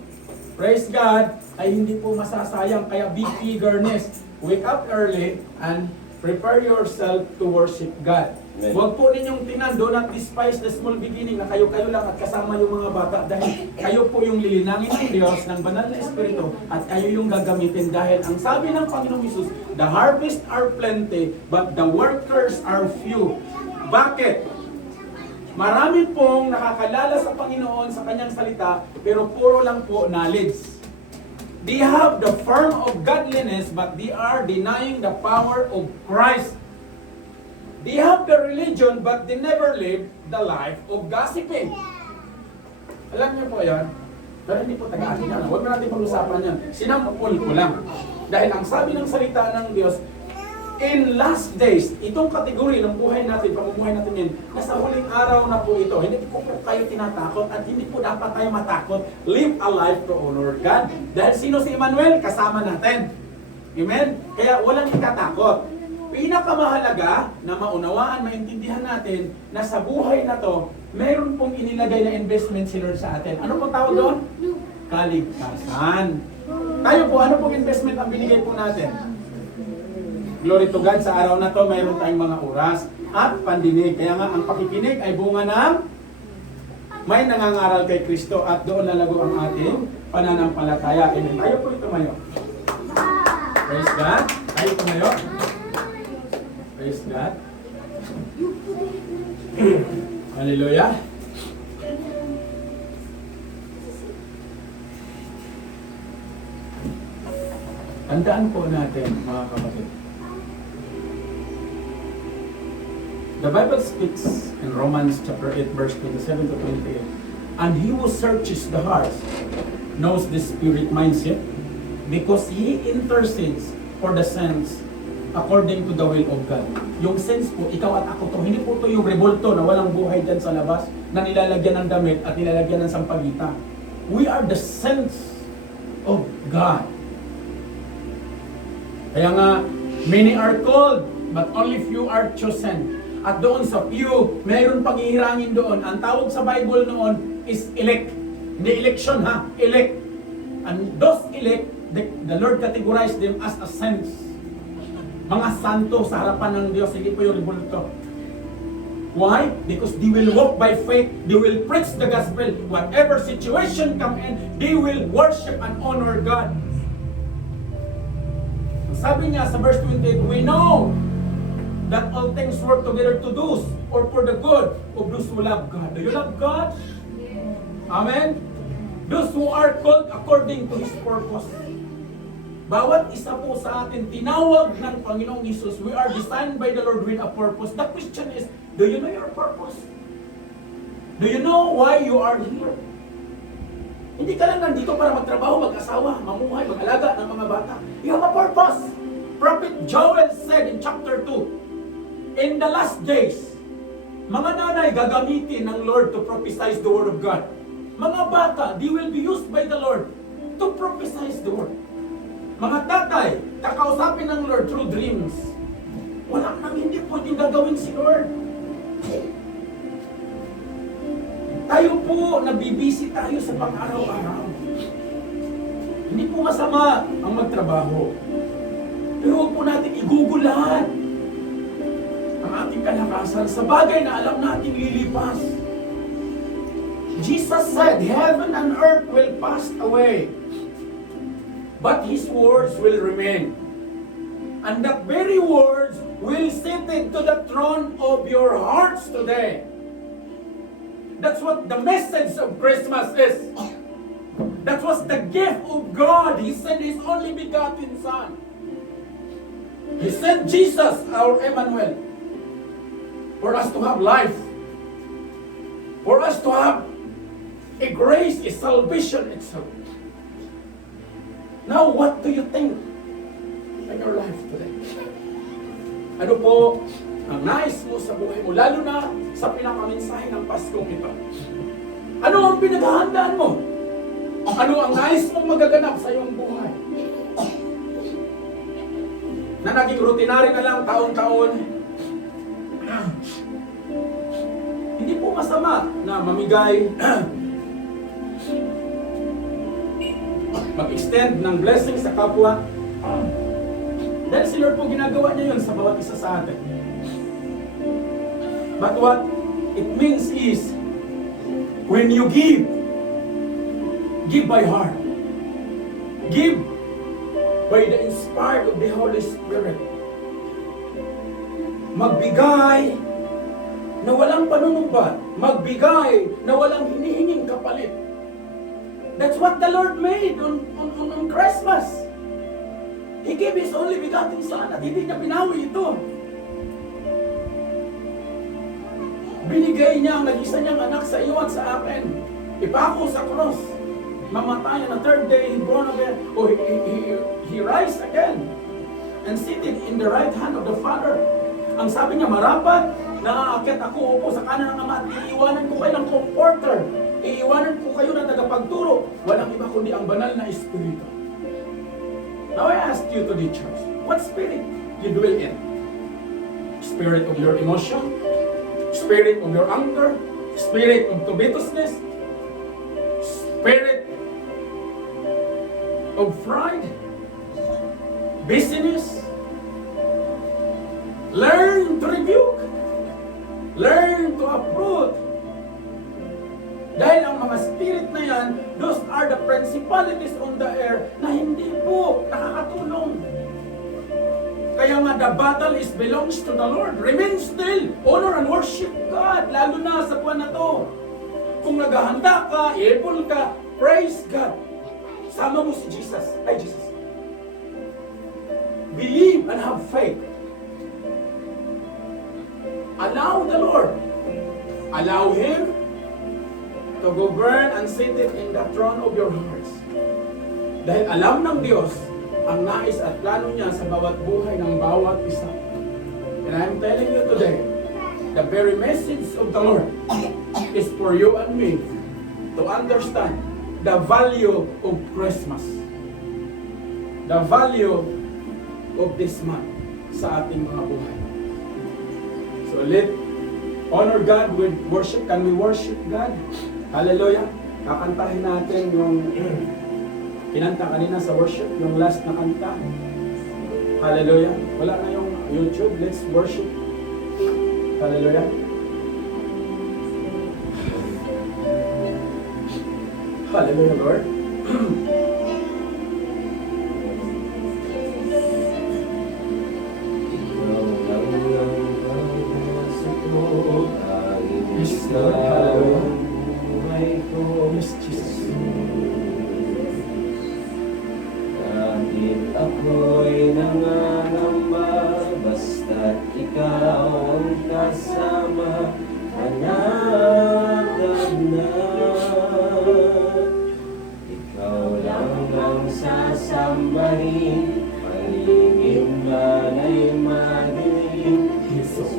praise God, ay hindi po masasayang. Kaya be eagerness. Wake up early and prepare yourself to worship God. Amen. Huwag po ninyong tingnan, do not despise the small beginning na kayo-kayo lang at kasama yung mga bata dahil kayo po yung lilinangin ng Diyos ng banal na Espiritu at kayo yung gagamitin dahil ang sabi ng Panginoong Hesus, the harvest are plenty but the workers are few. Bakit? Marami pong nakakalala sa Panginoon sa kanyang salita pero puro lang po knowledge. They have the form of godliness but they are denying the power of Christ. They have the religion but they never live the life of gossiping. Alam niyo po yan? Pero hindi po tagaan yan. Huwag na natin pag-usapan yan. Sinampul ko lang. Dahil ang sabi ng salita ng Diyos, in last days, itong kategory ng buhay natin, pamumuhay natin yun, nasa huling araw na po ito. Hindi ko po kayo tinatakot at hindi po dapat tayo matakot. Live a life to honor God. Dahil sino si Emmanuel? Kasama natin. Amen? Kaya walang ikatakot. Pinakamahalaga na maunawaan, maintindihan natin na sa buhay na to, mayroon pong inilagay na investment si Lord sa atin. Ano pong tawag doon? Kaligtasan. Tayo po, ano pong investment ang binigay po natin? Glory to God, sa araw na to, mayroon tayong mga oras at pandinig. Kaya nga, ang pakikinig ay bunga ng may nangangaral kay Kristo at doon lalago ang ating pananampalataya. Amen. Tayo po tumayo. Praise God. Tayo tumayo. Praise God. Hallelujah. Tandaan po natin, mga kapatid. The Bible speaks in Romans chapter 8 verse 27 to 28. And he who searches the hearts knows the spirit mindset because he intercedes for the saints according to the will of God. Yung sense po, ikaw at ako to, hindi po to yung revolto na walang buhay dyan sa labas, na nilalagyan ng damit at nilalagyan ng sampagita. We are the sense of God. Kaya nga, many are called, but only few are chosen. At doon sa few, mayroon paghihirangin doon. Ang tawag sa Bible noon is elect. Hindi election ha, elect. And those elect, the Lord categorized them as a saints. Mga santo sa harapan ng Diyos, hindi po yung rebulto. Why? Because they will walk by faith, they will preach the gospel. Whatever situation come in, they will worship and honor God. Sabi niya sa verse 28, we know that all things work together to do or for the good of those who love God. Do you love God? Amen? Those who are called according to His purpose. Bawat isa po sa atin, tinawag ng Panginoong Hesus, we are designed by the Lord with a purpose. The question is, do you know your purpose? Do you know why you are here? Hindi ka lang nandito para magtrabaho, mag-asawa, mamuhay, mag-alaga ng mga bata. You have a purpose. Prophet Joel said in chapter 2, in the last days, Mga nanay, gagamitin ng Lord to prophesize the Word of God. Mga bata, they will be used by the Lord to prophesize the Word. Mga tatay, kakausapin ng Lord through dreams. Wala nang hindi pwedeng gagawin si Lord. Tayo po, nabibisi tayo sa pang-araw-araw. Hindi po masama ang magtrabaho. Pero huwag po natin igugulan ang ating kalakasan sa bagay na alam natin lilipas. Jesus said, heaven and earth will pass away, but His words will remain. And that very words will sit into the throne of your hearts today. That's what the message of Christmas is. That was the gift of God. He sent His only begotten Son. He sent Jesus, our Emmanuel, for us to have life, for us to have a grace, a salvation itself. Now, what do you think in your life today? Ano po ang nais mo sa buhay mo, lalo na sa pinakaminsahe ng Paskong ito? Ano ang pinaghahandaan mo? Ano ang nais mong magaganap sa iyong buhay? Na naging rutinary na lang taon-taon. Hindi po masama na mamigay, mag-extend ng blessing sa kapwa. Dahil si Lord po ginagawa niya yun sa bawat isa sa atin. But what it means is, when you give by heart. Give by the inspired of the Holy Spirit. Magbigay na walang panunumbat. Magbigay na walang hinihinging kapalit. That's what the Lord made on Christmas. He gave His only begotten Son at hindi niya binawi ito. Binigay niya ang nag-isa niyang anak sa iyo at sa akin. Ipako sa cross. Mamatay na third day, he born again. Oh, he rise again. And seated in the right hand of the Father. Ang sabi niya, marapat na aakyat ako upo sa kanan ng Ama at iiwanan ko kayo ng comforter. Iiwanan ko kayo ng tagapagturo. Walang iba kundi ang banal na Espiritu. Now I ask you to the church, what spirit you dwell in? Spirit of your emotion? Spirit of your anger? Spirit of covetousness? Spirit of pride? Busyness? Learn to rebuke. Learn to uproot. Dahil ang mga spirit na yan, those are the principalities on the air na hindi po nakakatulong. Kaya nga, the battle is belongs to the Lord. Remain still. Honor and worship God. Lalo na sa buwan na to. Kung naghahanda ka, able ka, praise God. Sama mo si Jesus. Ay, Jesus. Believe and have faith. Allow the Lord. Allow Him to govern and sit it in the throne of your hearts. Dahil alam ng Diyos ang nais at plano niya sa bawat buhay ng bawat isa. And I'm telling you today, the very message of the Lord is for you and me to understand the value of Christmas. The value of this month sa ating mga buhay. So let honor God with worship. Can we worship God? Hallelujah. Kakantahin natin yung kinanta kanina sa worship, yung last na kanta. Hallelujah. Wala na yung YouTube. Let's worship. Hallelujah. Hallelujah, Lord. Yes, Lord. Hallelujah. Yes, Jesus. Kahit ako'y nangangamba, basta't ikaw ang kasama, hanapin na. Ikaw lang ang sasambahin, paligid man ay madilim, Jesus.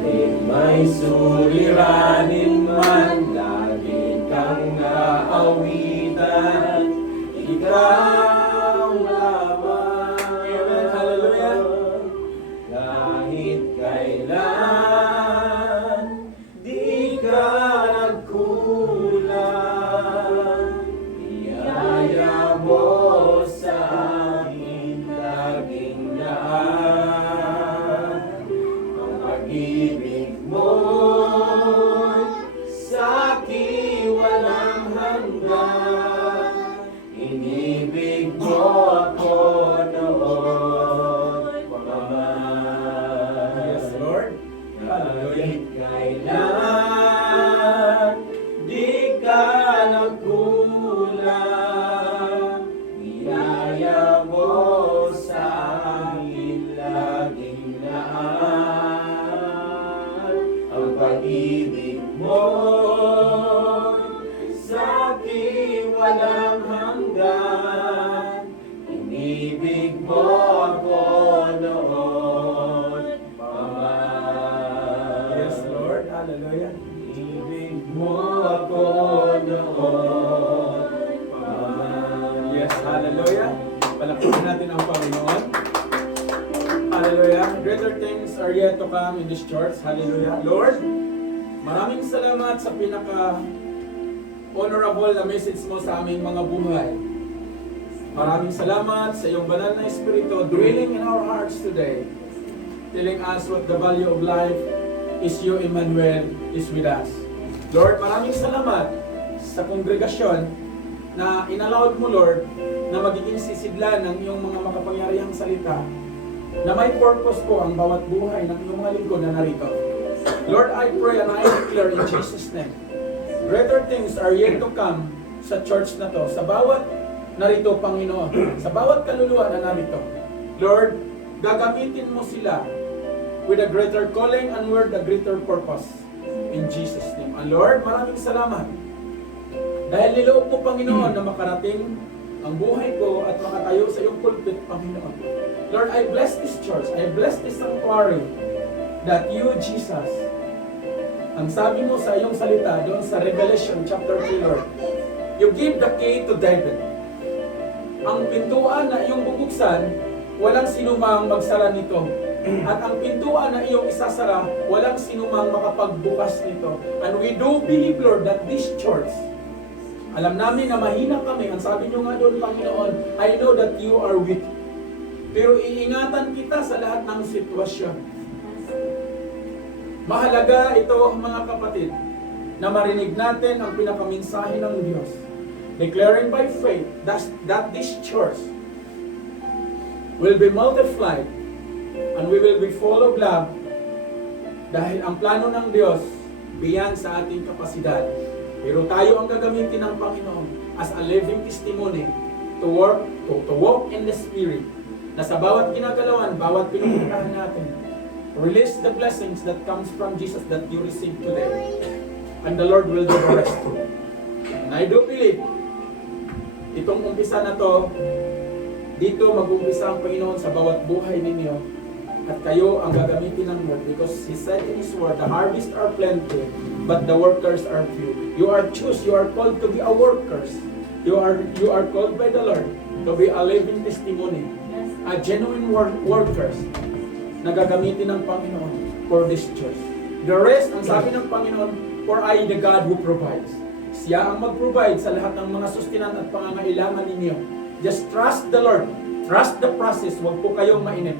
Kahit may suliranin man, lagi kang naawitan. Ikaw lamang. Amen. Hallelujah. Kahit kailan, di ka nagkulang. Biyaya mo sa akin laging daan. Ang pag-ibig mo'y sa'kin walang hanggan. Inibig mo ako noon pa man. Yes, Lord. Kahit kailan, di ka nagkulang. Biyaya mo sa akin laging daan. Ang pag-ibig mo sa'kin walang hanggan. Inibig mo ako noon pa man. Yes, Lord. Hallelujah. Inibig mo ako noon pa man. Yes, hallelujah. Palakpakan natin ang Panginoon. Hallelujah. Greater things are yet to come in this church. Hallelujah. Lord, maraming salamat sa pinaka-honorable na message mo sa aming mga buhay. Maraming salamat sa iyong banal na Espiritu dwelling in our hearts today, telling us what the value of life is. You, Emmanuel, is with us. Lord, maraming salamat sa kongregasyon na inallowed mo, Lord, na magiging sisidlan ng iyong mga makapangyarihang salita, na may purpose po ang bawat buhay ng iyong mga lingkod na narito. Lord, I pray and I declare in Jesus' name, greater things are yet to come sa church na to, sa bawat narito, Panginoon, sa bawat kaluluwa na narito. Lord, gagamitin mo sila with a greater calling and with a greater purpose. In Jesus' name. And Lord, maraming salamat. Dahil niloob mo, Panginoon, na makarating ang buhay ko at makatayo sa iyong pulpit, Panginoon. Lord, I bless this church. I bless this sanctuary that you, Jesus, ang sabi mo sa iyong salita doon sa Revelation chapter 3, Lord, you give the key to David. Ang pintuan na iyong bubuksan, walang sinumang magsara nito. At ang pintuan na iyong isasara, walang sinumang makapagbukas nito. And we do believe, Lord, that this church, alam namin na mahina kami. Ang sabi nyo nga doon, Panginoon, I know that you are with me. Pero iingatan kita sa lahat ng sitwasyon. Mahalaga ito, mga kapatid, na marinig natin ang pinakaminsahe ng Diyos. Declaring by faith that this church will be multiplied and we will be full of love dahil ang plano ng Diyos beyond sa ating kapasidad. Pero tayo ang gagamitin ng Panginoon as a living testimony to walk in the Spirit, na sa bawat ginagalawan, bawat pinupuntahan natin, release the blessings that comes from Jesus that you receive today. And the Lord will do the rest. And I do believe, itong umpisa na to, dito mag-umpisa ang Panginoon sa bawat buhay ninyo. At kayo ang gagamitin ng Lord because He said in His word, the harvest are plenty, but the workers are few. You are called to be a workers. You are called by the Lord to be a living testimony, a genuine workers na gagamitin ng Panginoon for this church. The rest, ang sabi ng Panginoon, for I the God who provides. Siya ang mag-provide sa lahat ng mga sustinan at pangangailangan ninyo. Just trust the Lord. Trust the process. Huwag po kayong mainip.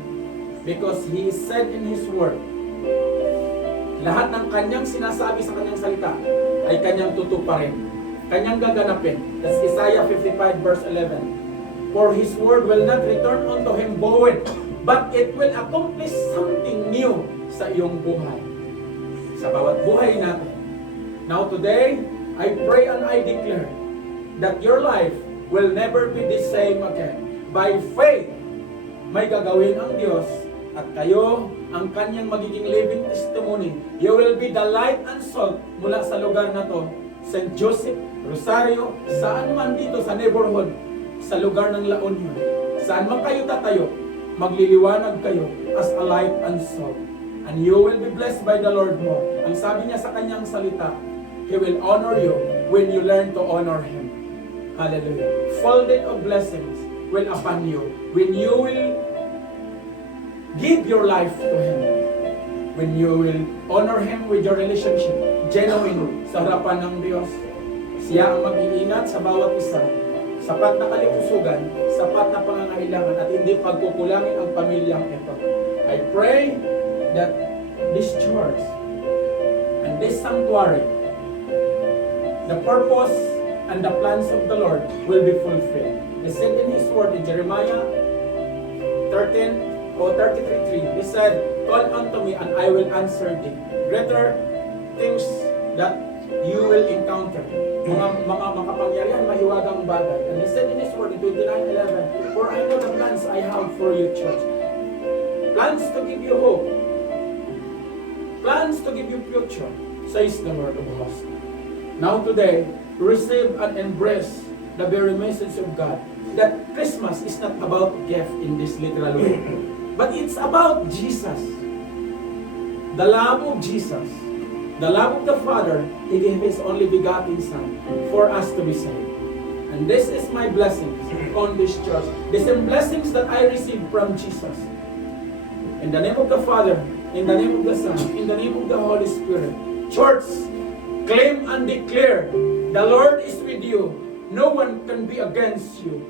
Because He said in His word, lahat ng kanyang sinasabi sa kanyang salita ay kanyang tutuparin, kanyang gaganapin. That's Isaiah 55 verse 11. For His word will not return unto Him void, but it will accomplish something new sa iyong buhay, sa bawat buhay natin. Now today, I pray and I declare that your life will never be the same again. By faith, may gagawin ang Diyos at kayo ang kanyang magiging living testimony. You will be the light and salt mula sa lugar na to, St. Joseph, Rosario, saan man dito sa neighborhood, sa lugar ng La Union. Saan man kayo tatayo, magliliwanag kayo as a light and salt. And you will be blessed by the Lord more. Ang sabi niya sa kanyang salita, He will honor you when you learn to honor Him. Hallelujah. Folded of blessings will upon you when you will give your life to Him. When you will honor Him with your relationship, genuine sa harapan ng Diyos. Siya ang mag-iingat sa bawat isa. Sapat na kalipusugan, sapat na pangangailangan at hindi pagkukulangin ang pamilyang ito. I pray that this church and this sanctuary, the purpose and the plans of the Lord will be fulfilled. He said in His word in Jeremiah 33:3, He said, "Call unto me and I will answer thee. Greater things that you will encounter." Mga makapangyarihan, mahiwagang bagay. And He said in His word in 29:11, "For I know the plans I have for you, church. Plans to give you hope. Plans to give you future," says the word of hosts. Now today, receive and embrace the very message of God that Christmas is not about gift in this literal way, but it's about Jesus. The love of Jesus. The love of the Father, He gave His only begotten Son for us to be saved. And this is my blessings on this church. The same blessings that I received from Jesus. In the name of the Father, in the name of the Son, in the name of the Holy Spirit. Church, claim and declare, the Lord is with you. No one can be against you.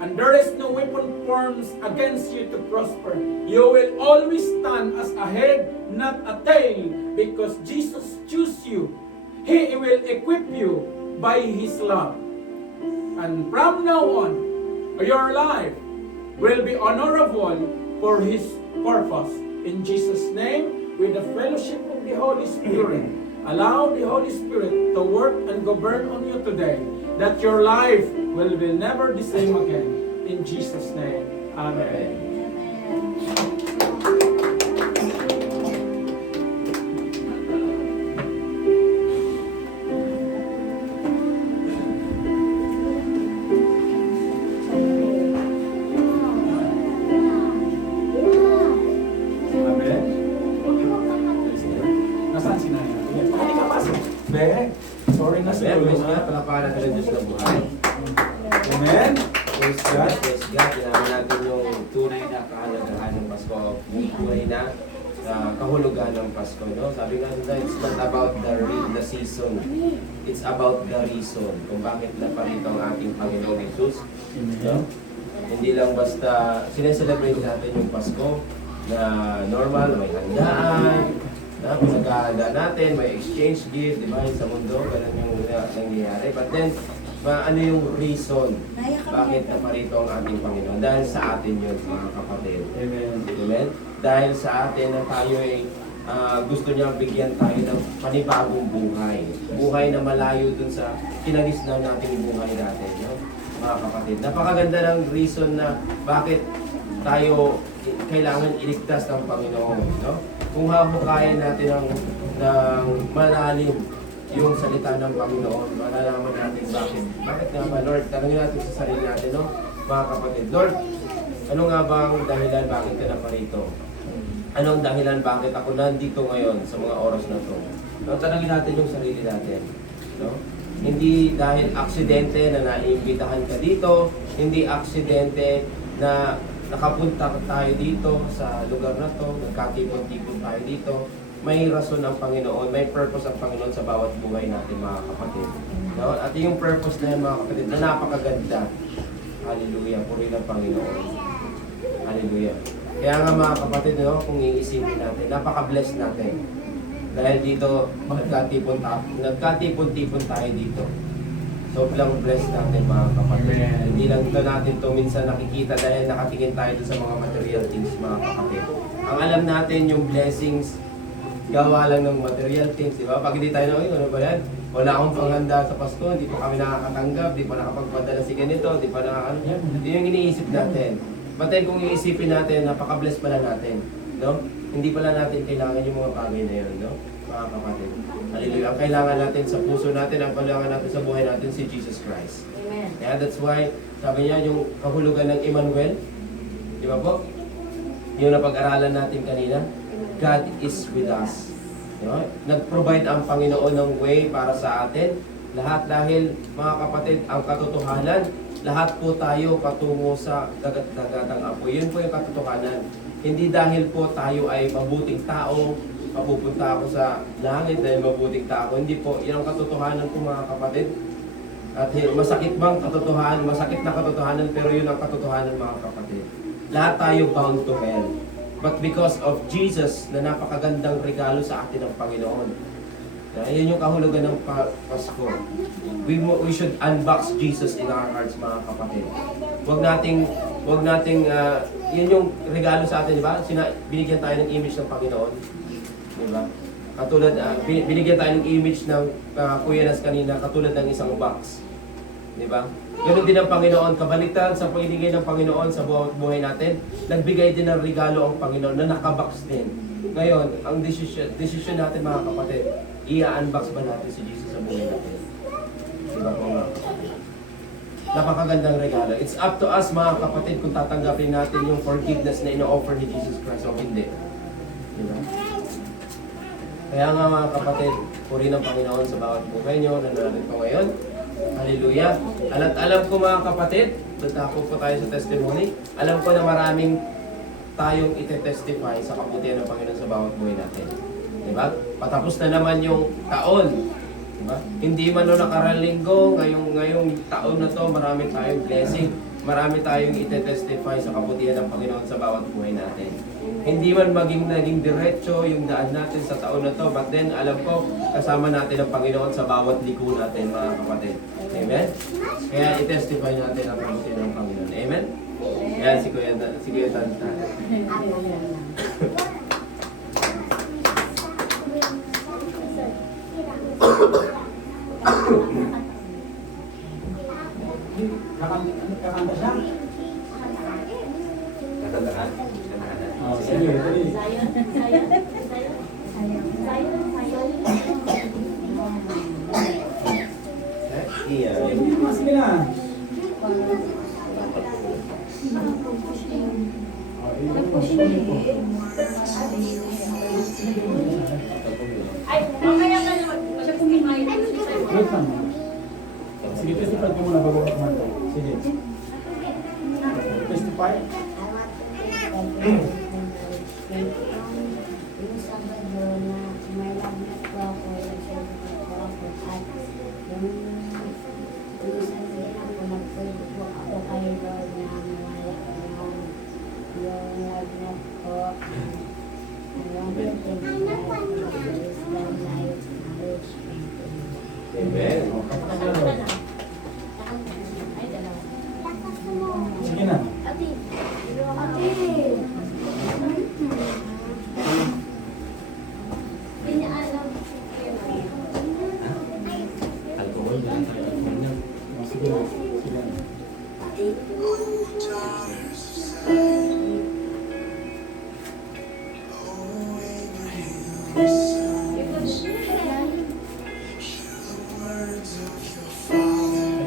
And there is no weapon formed against you to prosper. You will always stand as a head, not a tail, because Jesus chose you. He will equip you by His love. And from now on, your life will be honorable for His purpose. In Jesus' name, with the fellowship of the Holy Spirit, allow the Holy Spirit to work and govern on you today, that your life will be never the same again. In Jesus' name, Amen. Amen. Nasaan si Nana? Hindi ka pasok. Be, sorry na sa Amen. ulo. Praise God. Palakpakan natin ang Diyos na buhay. Amen. Praise God. Praise God. Kailangan natin yung tunay na kahalagahan ng Pasko. Tunay na kahulugan ng Pasko. No? Sabi nga nila, it's not about the season. It's about the reason kung bakit naparito ang ating Panginoong Jesus. No? Hindi lang basta sineselebrate natin yung Pasko na normal, may handaan, na pinaghahanda natin, may exchange gift, di ba, sa mundo, ganun yung nangyayari. But then, ano yung reason bakit naparito ang ating Panginoon? Dahil sa atin yun, mga kapatid. Amen. Amen? Dahil sa atin na tayo ay gusto niya bigyan tayo ng panibagong buhay. Buhay na malayo dun sa kinagisnan nating buhay natin. No? Mga kapatid. Napakaganda ng reason na bakit tayo kailangan iligtas ng Panginoon. No? Kung hahukayin natin ng malalim yung salita ng Panginoon, malalaman natin bakit. Bakit nga ba, Lord? Tanongin natin sa sarili natin, no? Mga kapatid. Lord, ano nga ba ang dahilan bakit ka naparito? Anong dahilan bakit ako nandito ngayon sa mga oras na to? No, tanongin natin yung sarili natin. No? Hindi dahil aksidente na naiimbitahan ka dito, hindi aksidente na nakapunta tayo dito sa lugar na to, nagkatipon-tipon tayo dito. May rason ang Panginoon, may purpose ang Panginoon sa bawat buhay natin, mga kapatid. No? At yung purpose na yan, mga kapatid, na napakaganda. Hallelujah, purihin ang Panginoon. Hallelujah. Kaya nga mga kapatid, no, kung iisipin natin, napaka-bless natin. Dahil dito, nagkatipon-tipon tayo dito. Sobrang blessed natin, mga kapatid. Amen. Hindi lang ito natin ito minsan nakikita dahil nakatingin tayo sa mga material things, mga kapatid. Ang alam natin yung blessings, gawa lang ng material things, di ba? Pag hindi tayo ano ba yan? Wala akong panghanda sa Pasko, hindi pa kami nakakatanggap, di pa nakapagpadala si ganito, di pa nakakano yan. Hindi yung iniisip natin. But then kung iisipin natin, napaka-bless pala natin. No? Hindi pala natin kailangan yung mga bagay na yun, no? Mga kapatid. Hallelujah. Ang kailangan natin sa puso natin, ang kailangan natin sa buhay natin, si Jesus Christ. Amen. Kaya that's why, sabi niya, yung kahulugan ng Emmanuel, di ba po? Yung napag-aralan natin kanina, God is with us. No? Nag-provide ang Panginoon ng way para sa atin. Lahat dahil, mga kapatid, ang katotohanan, lahat po tayo patungo sa dagat-dagatang apoy. Yun po yung katotohanan. Hindi dahil po tayo ay mabuting tao, mapupunta ako sa langit dahil mabuting tao. Hindi po, yan ang katotohanan po mga kapatid. At masakit bang katotohanan? Masakit na katotohanan, pero yun ang katotohanan mga kapatid. Lahat tayo bound to hell. But because of Jesus na napakagandang regalo sa atin ng Panginoon. Yan yung kahulugan ng Pasko. We should unbox Jesus in our hearts mga kapatid. Huwag nating yun yung regalo sa atin, di ba? Binigyan tayo ng image ng Panginoon. Di ba? Katulad, binigyan tayo ng image ng Kuya Nas kanina, katulad ng isang box. Di ba? Ganun din ang Panginoon, kabaliktad sa pagbigay ng Panginoon sa buhay natin, nagbigay din ng regalo ang Panginoon na nakabox din. Ngayon, ang decision natin mga kapatid, i-unbox ba natin si Jesus sa buhay natin? Di ba po nga? Napakagandang regalo. It's up to us mga kapatid kung tatanggapin natin yung forgiveness na ino-offer ni Jesus Christ o hindi. Di ba? Kaya nga mga kapatid, puri ng Panginoon sa bawat buhay nyo na nanonood po ngayon. Hallelujah. At alam ko mga kapatid, tatapos po tayo sa testimony. Alam ko na maraming tayong ite-testify sa kabutihan ng Panginoon sa bawat buhay natin. Diba? Patapos na naman yung taon. Diba? Hindi man no nakarang linggo, ngayong taon na to, marami tayong blessing. Marami tayong ite-testify sa kabutihan ng Panginoon sa bawat buhay natin. Hindi man naging diretso yung daan natin sa taon na to, but then alam ko, kasama natin ang Panginoon sa bawat liko natin mga kapatid. Amen? Kaya i-testify natin ang kabutihan ng Panginoon. Amen? Kaya si Kuya Tanta. Kakanta siya? Katandaan? Oh, sige, dali. Iya. Sige na. Ay, mamaya ka naman. Kasi pumimayin. Wait lang. Sige, testify ko muna bago ka kumanta. Sige. Testify. Yung Sabado na may lagnat po ako, nagsabi po ako at yung isang din ako nagpulog po ako kay Lord na mawala yung lagnat po. Yung Islam life knowledge. Amen. Sige na. Ate. Hindi niya alam. Alcohol na. Oh, sige na. Sige na.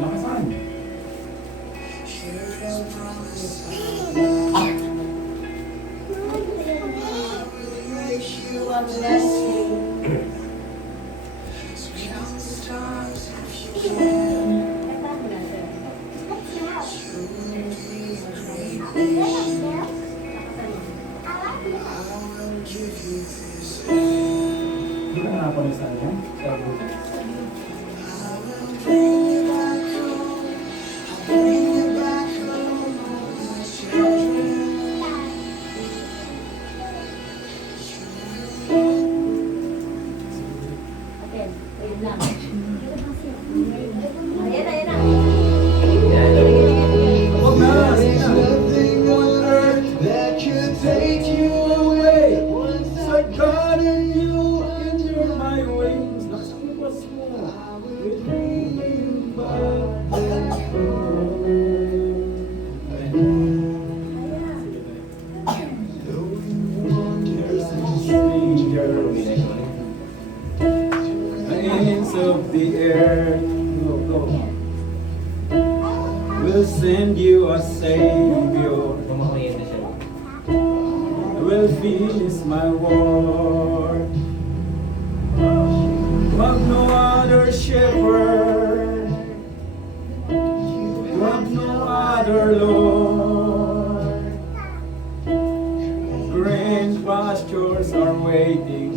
Lakasan. Hindi ka nakapalisan yan? Huwag na! Sige na! Nothing on earth that can take you away. Once I caught in you, Enter my wings. Lakas ang ipas mo. I will bring you back home. Though you wander Stranger. Ends of the earth. Go. We'll send you a Savior. Kumakuyente siya. will finish my work. You have no other shepherd, you have no other Lord. Green pastures are waiting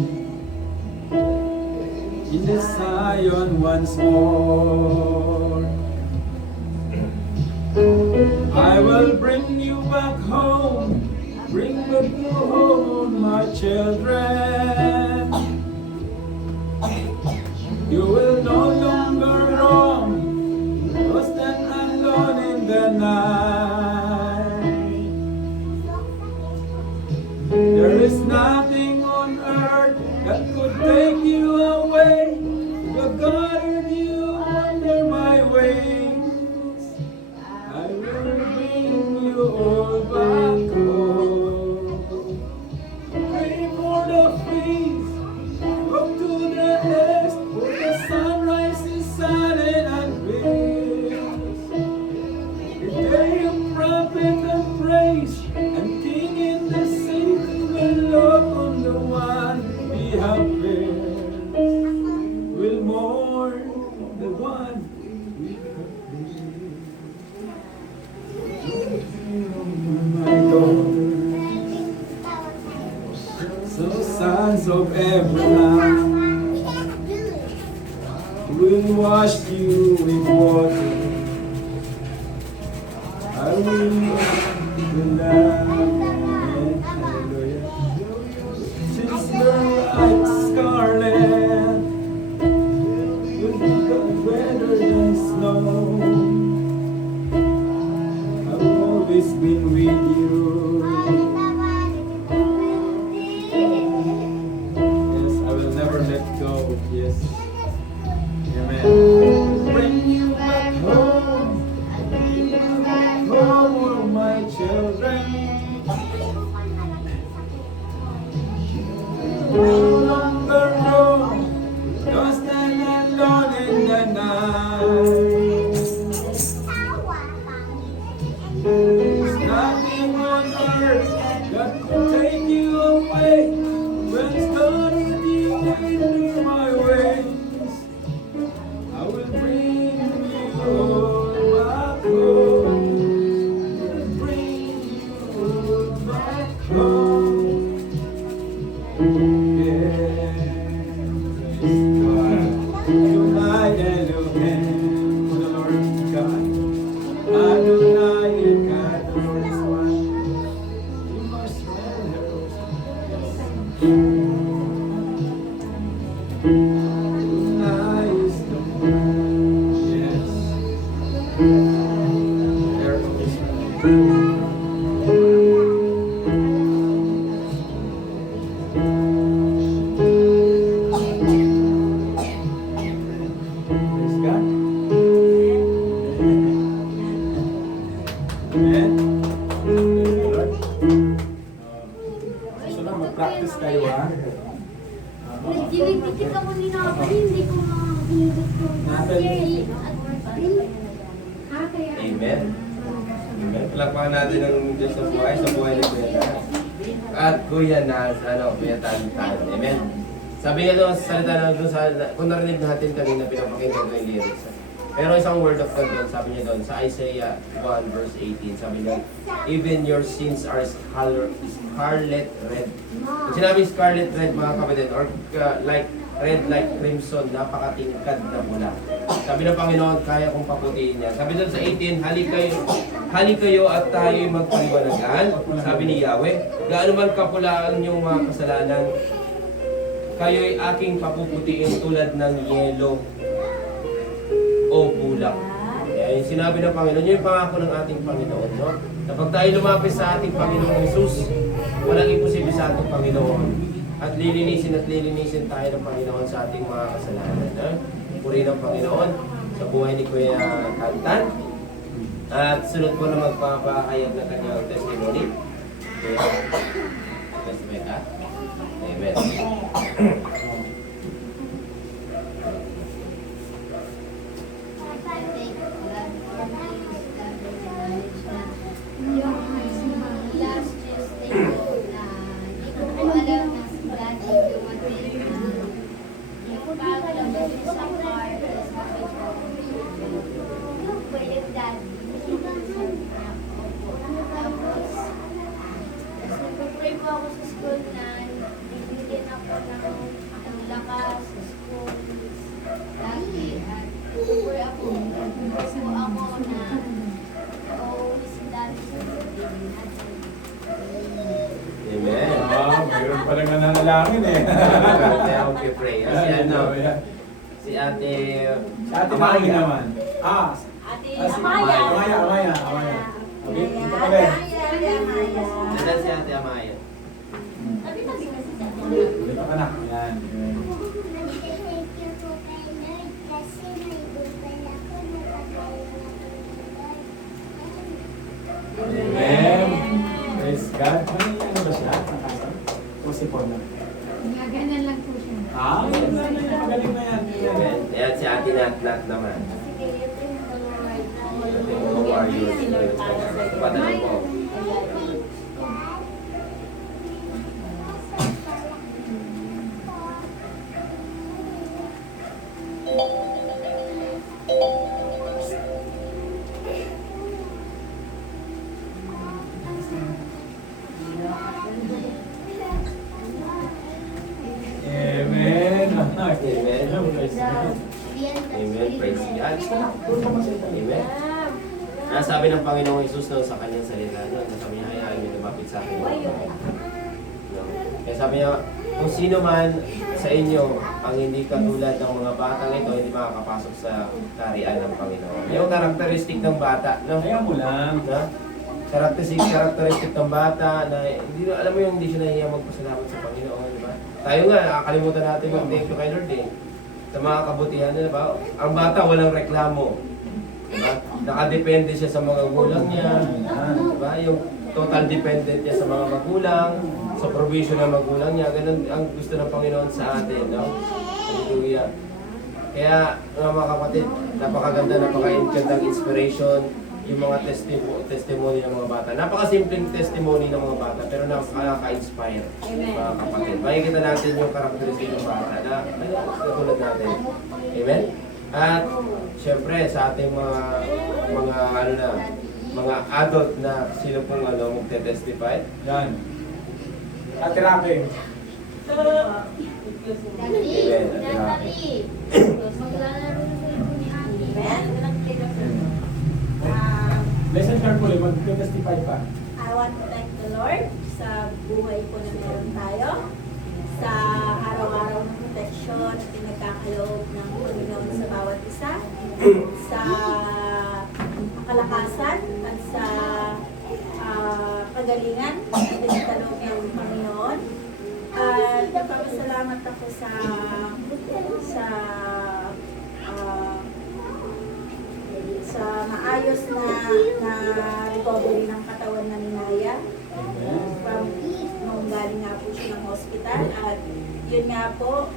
in the Zion once more. I will bring you back home, bring back you home, my children. You will no longer roam, lost and alone in the night. There is nothing on earth that could take you away. You guarded you under my wings. I will bring you all back home. Pray for the feast, up to the east, where the sunrise is silent and peace. The day of prophet and praise, and King in the city will love on the one we have been. Will mourn the one we have been. My daughter, so sons of Abraham will wash you with water. I will the Lamb. Hallelujah. Since you're like scarlet, will become redder than snow. I've always been with you. Yes, I will never let go. Yes. Amen. Bring you back home. Bring you back home, my children. No longer roam, lost and alone in the night. There's nothing on earth that could take you away. When started you into my ways, I will bring you back home. Bring you back home. Yeah, praise God. Adonai Elohim, the Lord God. Adonai God, the Lord is one. You must remember. Adonai is the one. Yes. There is one. Praise God. Amen. Praise the Lord. So lang, mag-practice kayo ha. Nag-dikit ako ni Nabal, hindi ko mahilig ko. Amen. Amen. Palakpakan natin ang Diyos sa buhay ni Kuya Tan. At Kuya Nas, Kuya Tan. Amen. Sabi nga doon sa salita na doon kung narinig natin kanina, pinapakinggan ko yung lyrics. Pero isang word of God doon, sabi niya doon, sa Isaiah 1 verse 18, sabi niya, even your sins are scarlet red. Kung sinabi scarlet red, mga kapatid, or like red like crimson, napakatingkad na pula. Sabi ng Panginoon, kaya kong paputiin niya. Sabi doon sa 18, halik kayo at tayo'y magpaliwanagan. Sabi ni Yahweh, gaano man kapula ang inyong mga kasalanan, kayo'y aking papuputiin tulad ng yelo o bulak. Kaya yung sinabi ng Panginoon, yun yung pangako ng ating Panginoon. No? Na pag tayo lumapit sa ating Panginoon Jesus, walang imposible sa ating Panginoon. At lilinisin tayo ng Panginoon sa ating mga kasalanan. No? Puri ng Panginoon sa buhay ni Kuya Tantan. At sunod po na magpapahayag ng kanyang testimony. Kuya, testimony ka? Amen. Yung last Tuesday, manalangin eh. Kaya akong pray. Si ano, si ate... Si Ate Mami naman. Ate Si Amaya. Amaya. Okay, ito pa rin. Nandiyan si ate Amaya. Tabi-tabi kasi sa Amaya. Dito ka na. Yan. Amen. Praise God. Ano ba siya? Nakasal? O si Paul na? Ganyan lang po siya. Magaling na yan. Amen. Ayan si ate Nat naman. Sige, ito yung Lord. Who are you? Patanong ko. Amen. Amen. Praise God. Amen. Praise God. Amen. Sabi ng Panginoong Hesus no, sa kanyang salita, no, na sabi niya, hayaan niyo lumapit sa akin. No? Kaya sabi niya, kung sino man sa inyo ang hindi katulad ng mga batang ito, hindi makakapasok sa kaharian ng Panginoon. Yung karakteristik ng bata, no? Kaya mo lang. Na? Karakteristik ng bata na hindi alam mo yung hindi siya nahihiya magpasalamat sa Panginoon, di ba? Tayo nga, nakakalimutan natin mag-thank you kay Lord eh. Sa mga kabutihan na, di ba? Ang bata walang reklamo. Diba? Nakadepende siya sa mga gulang niya. Diba? Yung total dependent niya sa mga magulang, sa provision ng magulang niya. Ganun ang gusto ng Panginoon sa atin. No? Hallelujah. Kaya mga kapatid, napakaganda, napaka-gandang inspiration yung mga testimony ng mga bata. Napakasimpleng testimony ng mga bata, pero nakaka-inspire mga kapatid. Makikita natin yung karakteristik ng bata na katulad natin. Amen? At syempre sa ating mga adult na sino pong magte-testify. Yan. Ate Raquel. Natalie. Maglalaro na sila po ni Ate. Lesson carefully, mag-testify pa. I want to thank the Lord sa buhay po na meron tayo, sa araw-araw ng protection at pinagkakaloob ng Panginoon sa bawat isa, sa kalakasan at sa kagalingan na pinagkaloob ng Panginoon. At nagpapasalamat ako sa maayos na recovery ng katawan na Naya. From nung galing nga po siya ng hospital at yun nga po,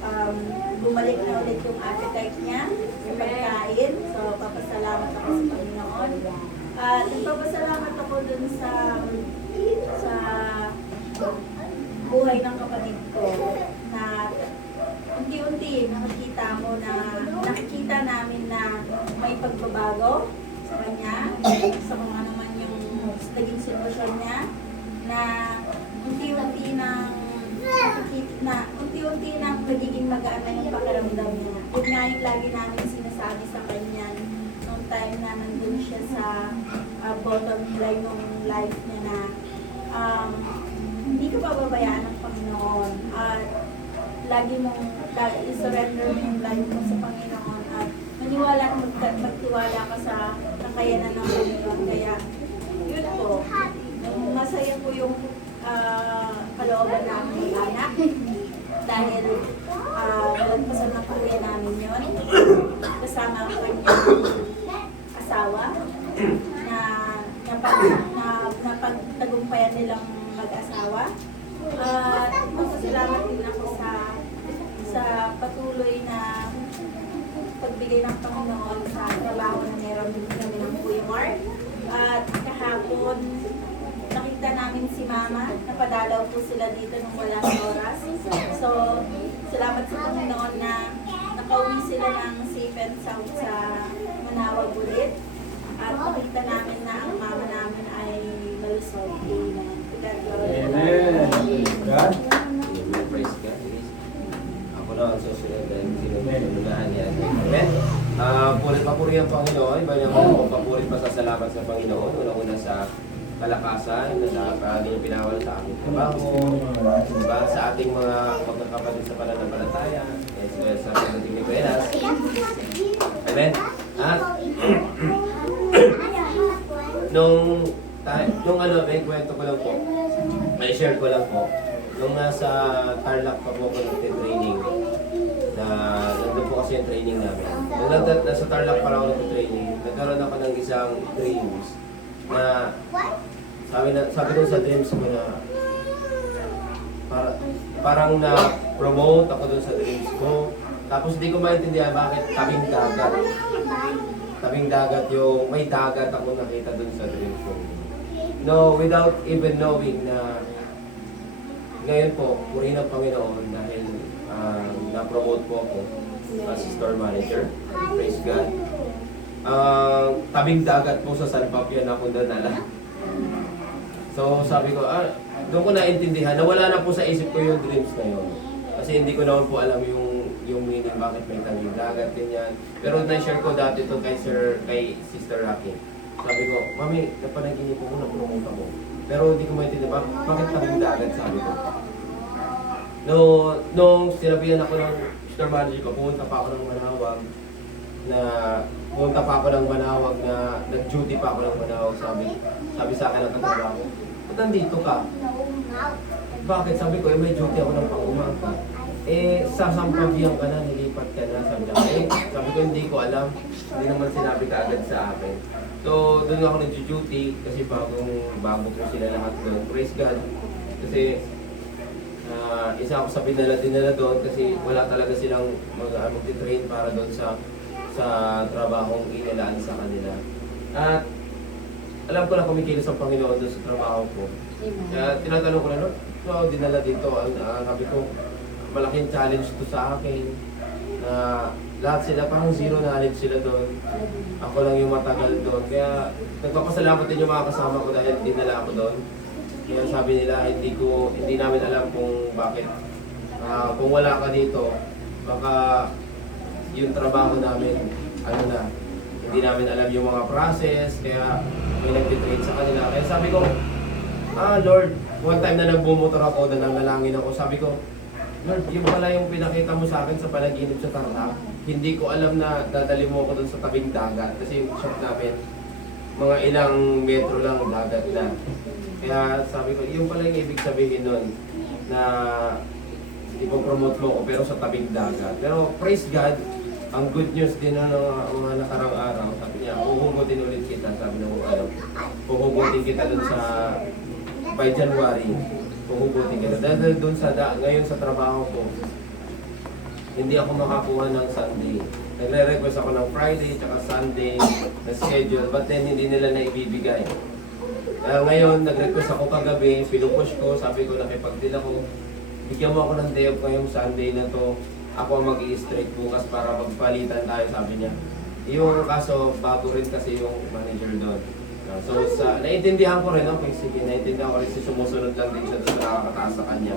bumalik na ulit yung appetite niya sa pagkain. So, papasalamat ako sa Panginoon. At nagpapasalamat ako dun sa buhay ng kapatid ko na unti-unti nakikita namin na may pagbabago sa kanya, sa kung ano man yung naging sitwasyon niya, na unti-unti nang magiging magaan na yung pakiramdam niya. Yun nga yung lagi namin sinasabi sa kanya nung time na nandun siya sa bottom line ng life niya na hindi ka pababayaan ng Panginoon at lagi mong i-surrender mo yung life mo sa Panginoon at maniwala at magtiwala ka sa kakayanan ng Panginoon. Kaya yun po, masaya po yung kalooban namin ng anak dahil nagpasan na pamilya namin yun kasama ang kanyang asawa na napagtagumpayan nilang mag-asawa. Magpasalamat din ako sa patuloy na pagbigay ng Panginoon sa trabaho na meron din kami ng Kuya Mark. At kahapon, nakita namin si Mama, napadalaw po sila dito nung wala sa oras. So, salamat sa Panginoon na nakauwi sila ng safe and sound sa Manawag ulit. At nakita namin na ang mama namin ay malusog. Amen. Amen. God. Amen. Praise God. Ako na ang susunod dahil sinunahan niya. Amen. Papuri ang Panginoon. Papuri pa sa salamat sa Panginoon. Una-una sa kalakasan na laging pinawal sa ating trabaho, diba? Sa ating mga magkakapatid sa pananampalataya, as well sa pagdating ni Kuelas. Amen? At nung ano, may kwento ko lang po, may share ko lang po, nung nasa Tarlac pa po ako nag-training, nandun po kasi yung training namin. Nung nasa Tarlac pa ako nag-training, nagkaroon ako ng isang dreams na sabi ko sa dreams ko na parang na-promote ako dun sa dreams ko. Tapos hindi ko maintindihan bakit tabing dagat. Tabing dagat yung may dagat ako nakita dun sa dreams ko. No, without even knowing na ngayon po, purihin ang Panginoon dahil na-promote po ako as store manager. Praise God. Tabing dagat po sa San Fabian ako nanala. So sabi ko, doon ko naintindihan na wala na po sa isip ko yung dreams na yun. Kasi hindi ko naman po alam yung meaning bakit may tabing dagat, ganyan. Pero na-share ko dati ito kay Sister Rocky. Sabi ko, Mami, napanaginip ko na-promote ako. Pero hindi ko maintindihan, bakit tabing dagat, sabi ko. Nung sinabihan ako ng store manager ko, pumunta pa ako ng Manawag na nag-duty pa ako ng Manawag, sabi sa akin ng katrabaho, ba't nandito ka? Bakit? Sabi ko, may duty ako ng pang-umaga. Sasampagihan ka na, nilipat ka na. Sabi ko, hindi ko alam. Hindi naman sinabi ka agad sa akin. So, doon ako nag-duty kasi bago po sila lahat doon. Praise God. Kasi, isa ako sa dinala doon kasi wala talaga silang mag-train para doon sa trabahong inilaan sa kanila. At alam ko na kumikilos ang Panginoon doon sa trabaho ko. Kaya tinatanong ko na, so dinala dito, sabi ko, malaking challenge to sa akin. Na lahat sila, parang zero knowledge sila doon. Ako lang yung matagal doon. Kaya nagpapasalamat din yung mga kasama ko dahil dinala ako doon. Kaya sabi nila, hindi namin alam kung bakit. Kung wala ka dito, baka yung trabaho namin, hindi namin alam yung mga process, kaya may nag-train sa kanila. Kaya sabi ko, Lord, one time na nagbumotor ako, nananalangin ako, sabi ko, Lord, yung pala yung pinakita mo sa akin sa panaginip sa Tarlac, hindi ko alam na dadali mo ako dun sa tabing dagat. Kasi yung shop namin, mga ilang metro lang dagat na. Kaya sabi ko, yung pala yung ibig sabihin nun, na ipopromote mo ko pero sa tabing dagat. Pero praise God, ang good news din na mga nakarang araw, sabi niya, huhugutin ulit kita, sabi ng huhugutin kita dun sa, by January, huhugutin kita. Dahil dun ngayon sa trabaho ko, hindi ako makakuha ng Sunday. Nagre-request ako ng Friday, tsaka Sunday, na schedule, but then hindi nila na ibibigay. Ngayon, nag-request ako kagabi, pinupush ko, sabi ko, nakipag-deal ako, bigyan mo ako ng day off ngayong Sunday na to, ako mag-i-strike bukas para magpalitan tayo, sabi niya. Yung kaso, bago rin kasi yung manager doon. So, naiintindihan ko rin, okay, sige, naiintindihan ko rin kasi sumusunod lang din siya doon sa nakakataas sa kanya.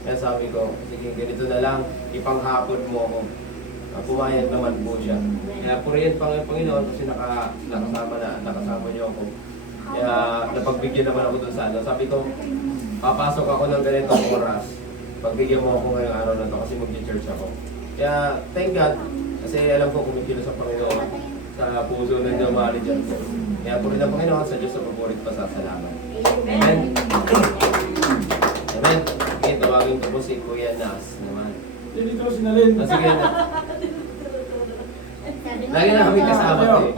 Kaya sabi ko, sige, ganito na lang, ipanghapon mo ako. Pumayag naman po siya. Kaya purihin Panginoon kasi nakasama niyo ako. Kaya napagbigyan naman ako doon sa Sabi ko, papasok ako ng ganitong oras. Pagbigyan mo ako ngayong araw na to kasi mag-church ako. Kaya thank God kasi alam ko kumikilos sa Panginoon sa puso ng Jamali dyan po. Kaya purihin ang Panginoon sa Diyos sa paborit pasasalamat. Amen. Amen. Okay, tawagin ko po si Kuya Nas naman. Dito sinalin. Sige na. Lagi na kami kasama ko eh.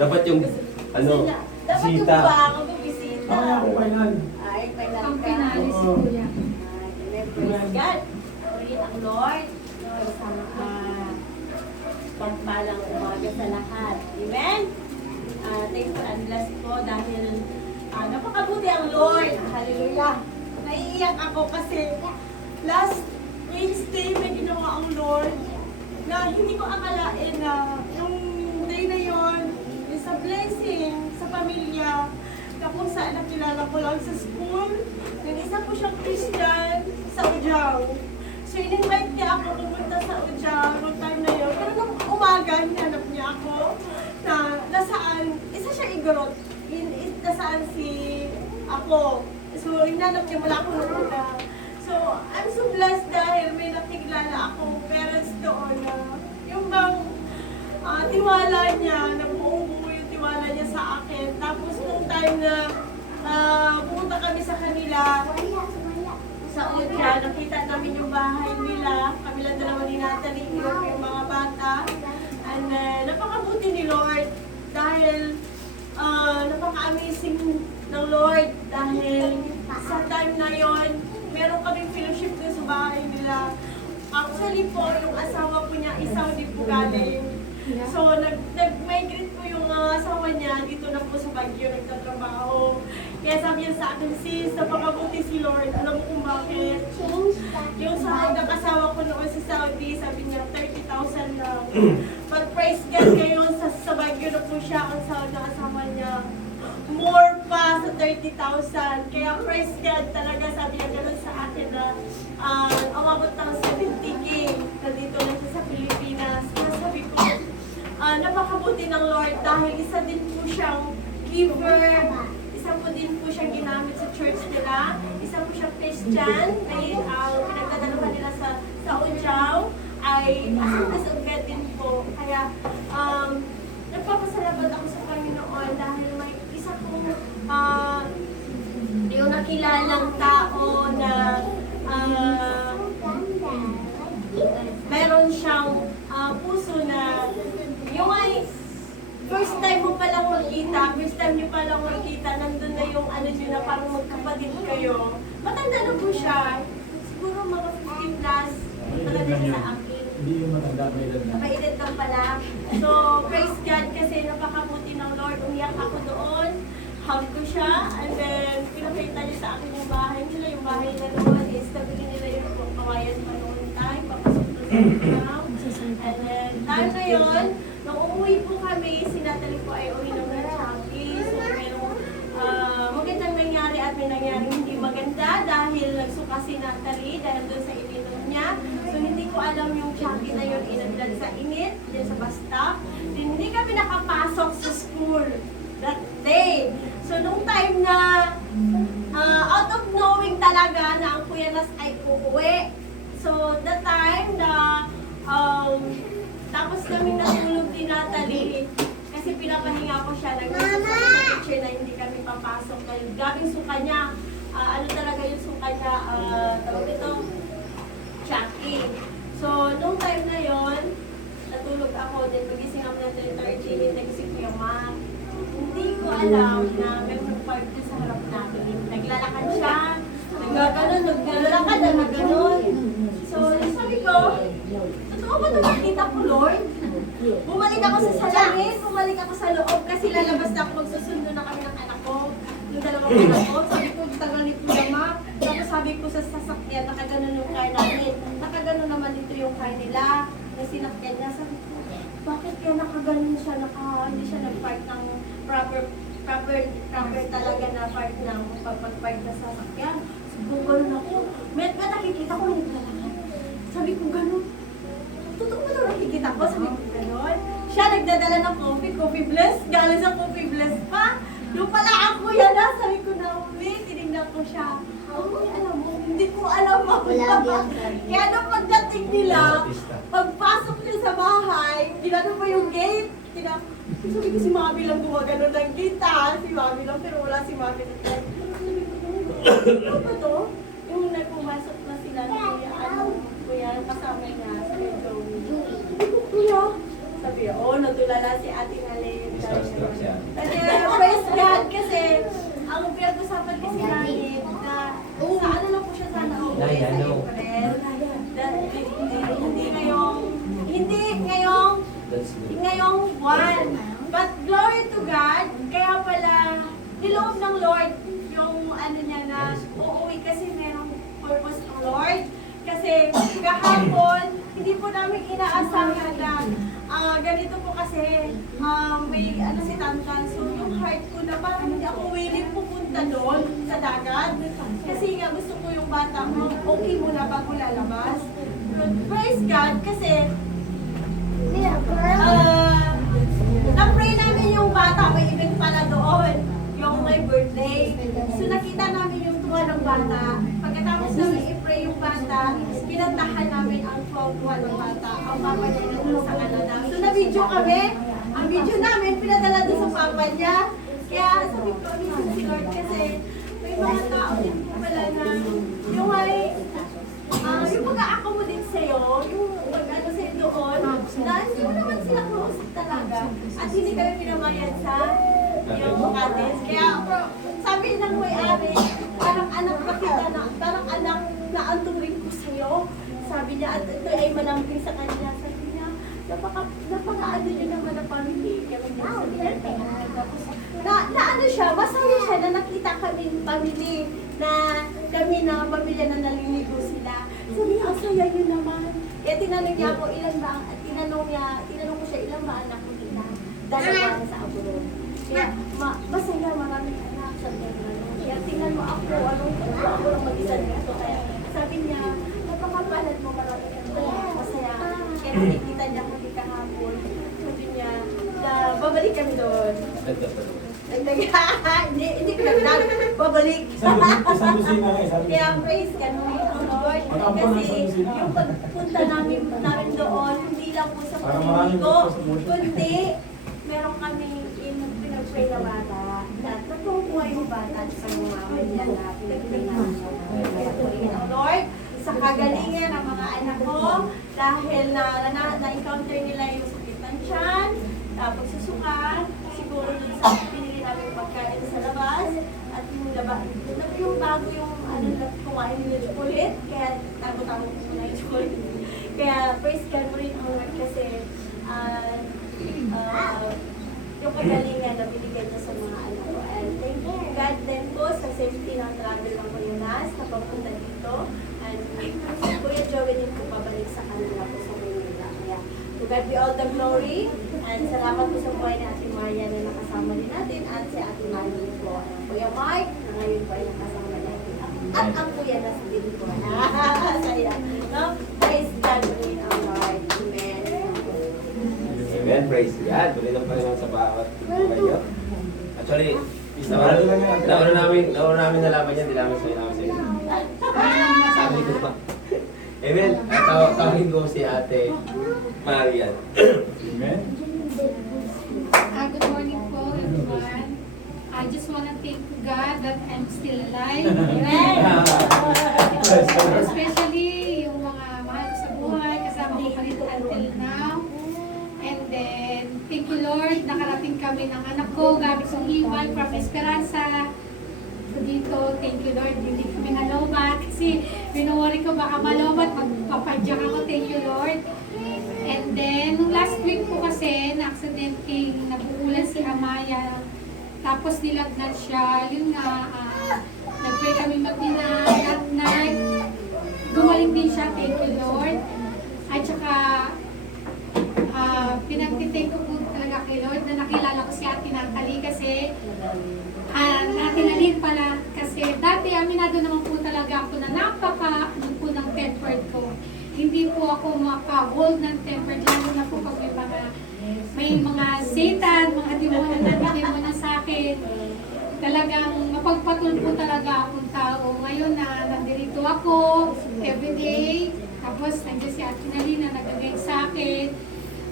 Dapat yung bisita. Ako kailan. Ang pinalis si Kuya. Praise God. Ulit ang Lord. Pagpalang umaga sa lahat. Amen? Thankful and blessed po dahil napakabuti ang Lord. Hallelujah. Naiiyak ako kasi last Wednesday may ginawa ang Lord na hindi ko akalain na yung day na yon is a blessing sa pamilya na kung saan nakilala ko lang sa school. Nag-isa po siyang Christian sa Ujao. So in-invite niya ako pumunta sa Ujao noong time na yun. Pero nung umaga, hinanap niya ako. siguro, nasaan si ako. So, hinanap niya wala ako nung una. So, I'm so blessed dahil may nakikilala akong parents doon na yung bang tiwala niya, na buong-buo yung tiwala niya sa akin. Tapos nung time na pumunta kami sa kanila, sa Ocha, nakita namin yung bahay nila. Kami lang dalawa ni Natalie, yung mga bata. And napakabuti ni Lord dahil napaka-amazing ng Lord dahil sa time na yon meron kaming fellowship dun sa bahay nila. Actually po, yung asawa po niya, isaw din po galing. So, nag-migrate po yung asawa niya dito na po sa Baguio, nagtatrabaho. Kaya sabi niya sa akin, sis, napakabuti si Lord. Alam mo kung bakit? Yung sahod ng asawa ko noon sa Saudi, sabi niya, 30,000 lang. But praise God ngayon, sa Baguio na po siya, ang sahod ng asawa niya. More pa sa 30,000. Kaya praise God talaga, sabi niya gano'n sa akin na umabot ng 70K na dito lang siya sa Pilipinas. Kaya sabi ko, napakabuti ng Lord dahil isa din po siyang giver. Isa po din po siyang ginamit sa church nila. Isa po siyang Christian. May pinagdadaluhan nila sa Ujao ay as of God din po. Kaya nagpapasalamat ako sa Panginoon dahil may isa pong yung nakilalang tao na meron siyang puso na yung ay first time mo palang magkita, first time niyo palang magkita, nandun na yung ano nyo na parang magkapatid kayo. Matanda na po siya. Siguro mga 15 plus. Talaga sa akin. Hindi yung matanda, may edad na. May edad lang pala. So, praise God kasi napakabuti ng Lord. Umiyak ako doon. Hug ko siya. And then, pinakita niya sa akin yung bahay nila. Yung bahay nila naman is nabili nila yung kawayan pa noon time. Papasok doon sa and then, time na yun, nung umuwi po kami, si Natalie po ay uwi ng Changi. So, merong magandang nangyari at may nangyari hindi maganda dahil nagsuka si Natalie dahil doon sa ininom niya. So, hindi ko alam yung Changi na yun inadlan sa init, dyan sa bus stop. Hindi kami nakapasok sa school that day. So, nung time na out of knowing talaga na ang Kuya Nas ay uuwi. So, the time na tapos kaming natulog ni Natalie kasi pinapahinga ko siya. Nag-usap sa teacher na hindi kami papasok. Dahil gabing suka niya, ano talaga yung suka niya, tawag ito, Chucky. So, nung time na yon natulog ako. Then, magising ako na 10:30, nagising ko yung ma. Hindi ko alam na may nag-park din sa harap namin. Naglalakad siya, naglalakad, naglalakad. So, sabi ko, totoo ba ito nakita ko, Lord? Bumalik ako sa salamin, bumalik ako sa loob kasi lalabas na ako, magsusundo na kami ng anak ko. Yung dalawang anak ko, sabi ko, tagal ni Kuya Ma. Tapos sabi ko sa sasakyan, nakaganon yung car namin. Nakaganon naman dito yung car nila. Na sinakyan niya, sabi ko, bakit kaya nakaganon siya, hindi siya nag-park ng proper talaga na park ng pag-park na sasakyan. Sabi ko, gano'n ako. May nakikita ko, naglalakad. Sabi ko, gano'n. Totoo ba ito nakikita ko? Sabi ko, gano'n. Siya nagdadala ng coffee bless. Galing sa coffee bless pa. Yung pala ako yan na. Sabi ko na, tinignan ko siya. Alam mo, hindi ko alam ako. Kaya nung pagdating nila, pagpasok niya sa bahay, ginano pa yung gate. Sabi ko si Mami lang gumagano ng gate Si Mami lang, pero wala si Mami. Sabi ko, ano ba to? Yung nagpumasok na sila, kuya, kasama niya, sabi ko, kuya. Sabi ko, natulala si Ate Alin. Starstruck siya. Kasi, praise God, kasi, ang pinag-usapan kasi namin na, sa ano lang po siya sana ako, sa April. Hindi ngayong buwan. But glory to God, kaya pala, niloob ng Lord yung ano niya na uuwi kasi merong purpose ng Lord. Kasi kahapon, hindi po namin inaasahan na ganito po kasi may ano si Tantan. So yung heart ko na parang hindi ako willing pupunta doon sa dagat. Kasi nga gusto ko yung bata ko, okay muna bago lalabas. But praise God kasi na-pray namin yung bata, may event pala doon. ang papa niya nandun sa Canada. So na-video kami. Ang video namin, pinadala doon sa papa niya. Kaya sabi ko, amazing si Lord kasi may mga tao din po pala na yung ay, yung pag-a-accommodate sa'yo, yung pag-ano sa'yo doon, na hindi mo naman sila kausap talaga. At hindi kami pinamayad sa yung kates. Kaya sabi ng may-ari, parang anak na kita na, parang anak na antong rin ko sa'yo. Sabi niya, at ito ay malambing sa kanya. Sabi niya, napaka-ano niyo naman ang family. Kami niya sabi niya, tapos, na ano siya, masaya siya na nakita kami family na kami na pamilya na naliligo sila. Sabi niya, ang saya niyo naman. Kaya tinanong niya ako, tinanong ko siya, ilan ba anak ko kita? Dalawa na sa abroad. Kaya, masaya, maraming anak. Sabi niya, kaya tingnan mo ako, ako lang mag-isa dito. Kaya sabi niya, napakapalad mo, maraming anak. Masaya. Kaya nakikita niya ko dito kahapon. Sabi niya, babalik kami doon. Hindi ko lang babalik. Isang kusina nga, isang Kaya kusina. praise ka Lord. Kasi yung pagpunta namin doon, hindi lang po sa Para maraming pamiligo, promotion. kundi meron kami pinag-pray na bata. At natutuwa yung bata at sa mga pamilya na pinag-pray na Kaya purihin ang Lord sa kagalingan ng mga anak ko dahil na-encounter nila yung sakit ng tiyan, pagsusuka, siguro dun sa pinili namin pagkain sa labas, at yung bago yung kumain nila chocolate, kaya tago-tago ko muna yung chocolate. Kaya praise God mo rin ang Lord kasi yung kagalingan na binigay niya sa mga anak ko. And thank God din po sa safety ng travel ng Marinas na papunta dito. And si Kuya Joey din po pabalik sa kanila po sa Manila. Kaya to God be all the glory. And salamat po sa buhay ni Ate Maria na nakasama din natin at si Ate Mali po. Kuya Mike na ngayon po ay nakasama natin. At ang Kuya Nas din po. Saya. No? Praise God rin ang Lord. Amen. Amen, praise God. Tuloy ng Panginoon sa bawat kayo. Actually, nauna namin nalaman yan, di namin sa'yo. Sabi ko pa. Amen. Tawagin ko si Ate Marian. Amen. Good morning po, everyone. I just want to thank God that I'm still alive. Especially yung mga mahal ko sa buhay, kasama ko pa rin until now. And then, thank you Lord, nakarating kami ng anak ko, gamit sa iwan from Esperanza. Dito, thank you Lord, hindi kami nalobat kasi binuwari ko baka malobat, magpapadyak ako, thank you Lord. And then, nung last week po kasi, na-accidenting, nabuulan si Amaya. Tapos nilagnan siya, yun nga, nag-pray kami mag-dinner at night. Gumaling din siya, thank you Lord. At saka, pinag-thank ko po talaga kay Lord na nakilala ko si Ate Natalie kasi Ate Nalin pala kasi dati aminado naman po talaga ako na po ng tempered ko. Hindi po ako maka-hold ng tempered, lalo na po pag may mga satan, mga demonyo na demonyo sa akin. Talagang mapagpatul po talaga akong tao. Ngayon na nandito ako everyday, tapos nandiyan si Ate Nalin na nag-guide sa akin.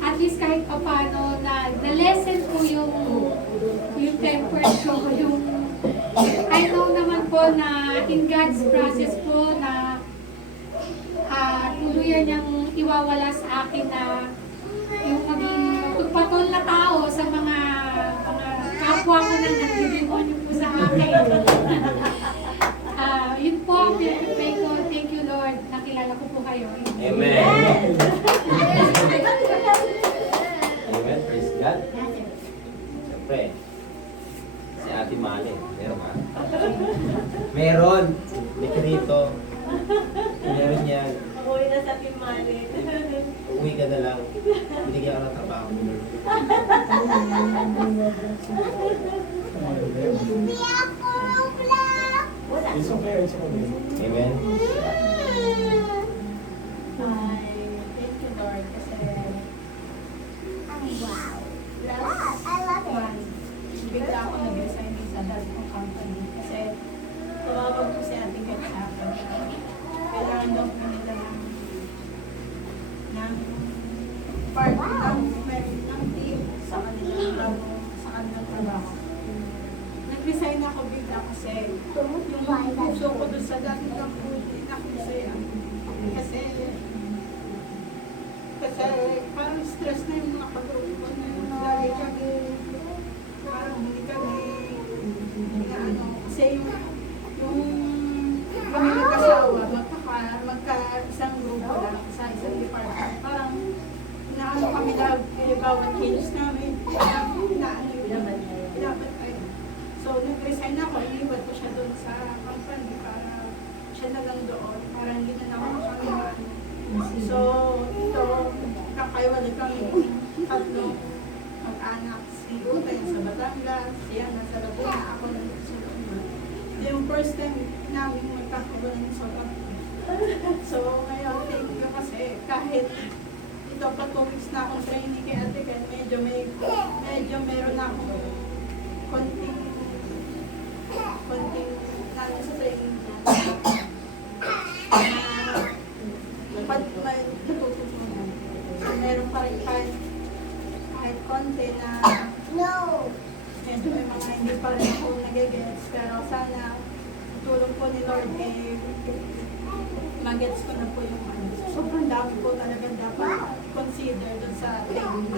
At least kahit pa paano na-lesson po yung tempered ko, I know naman po na in God's process po na tuluyan niyang iwawala sa akin na yung maging pagpatol na tao sa mga kapwa ko na nagdidemonyo po sa akin. Yun po ang pinag-pray ko. Thank you Lord. Nakilala ko po kayo. Amen. Amen, praise God. Siyempre, si Ate Mali. Meron ka? Meron. May ka rito. Meron yan. Uwi na sa Timalin. Uwi ka na lang. Binigyan ka ng trabaho. It's okay, it's okay. Amen. Thank you Lord kasi bigla ako nag-resign sa dati kong company kasi tumawag ko si Ate Kat sa akin. Kailangan daw po nila ng part ng team sa kanilang trabaho. Nag-resign ako bigla kasi yung puso ko doon sa dati ng hindi na ako masaya. Kasi parang stress na yung mga pag-grupo na yun. Lagi kami, parang hindi kami, kasi yung kami mag-asawa, magka-isang grupo lang sa isang department. Parang inaano kami lang, bawat kilos namin, parang inaano yun. Dapat kayo. So, nag-resign ako, iniwan ko siya doon sa company para siya na lang doon, para hindi na naman kami maano. So, ito, kakaiwalay kami tatlong mag-anak. Si Utay sa Batangas, siya nasa Laguna, ako nandito sa Laguna. Ito yung first time namin magkakawalan sa Laguna. So, ngayon, thank you kasi kahit ito pa 2 weeks na akong training kay Ate Ken, medyo meron na akong konting lalo sa training niya. May natututunan. So, meron pa rin kahit konti na medyo may mga hindi pa rin ako nagigets. Pero sana tulong po ni Lord magets ko na po yung sobrang dami po talaga dapat consider dun sa training.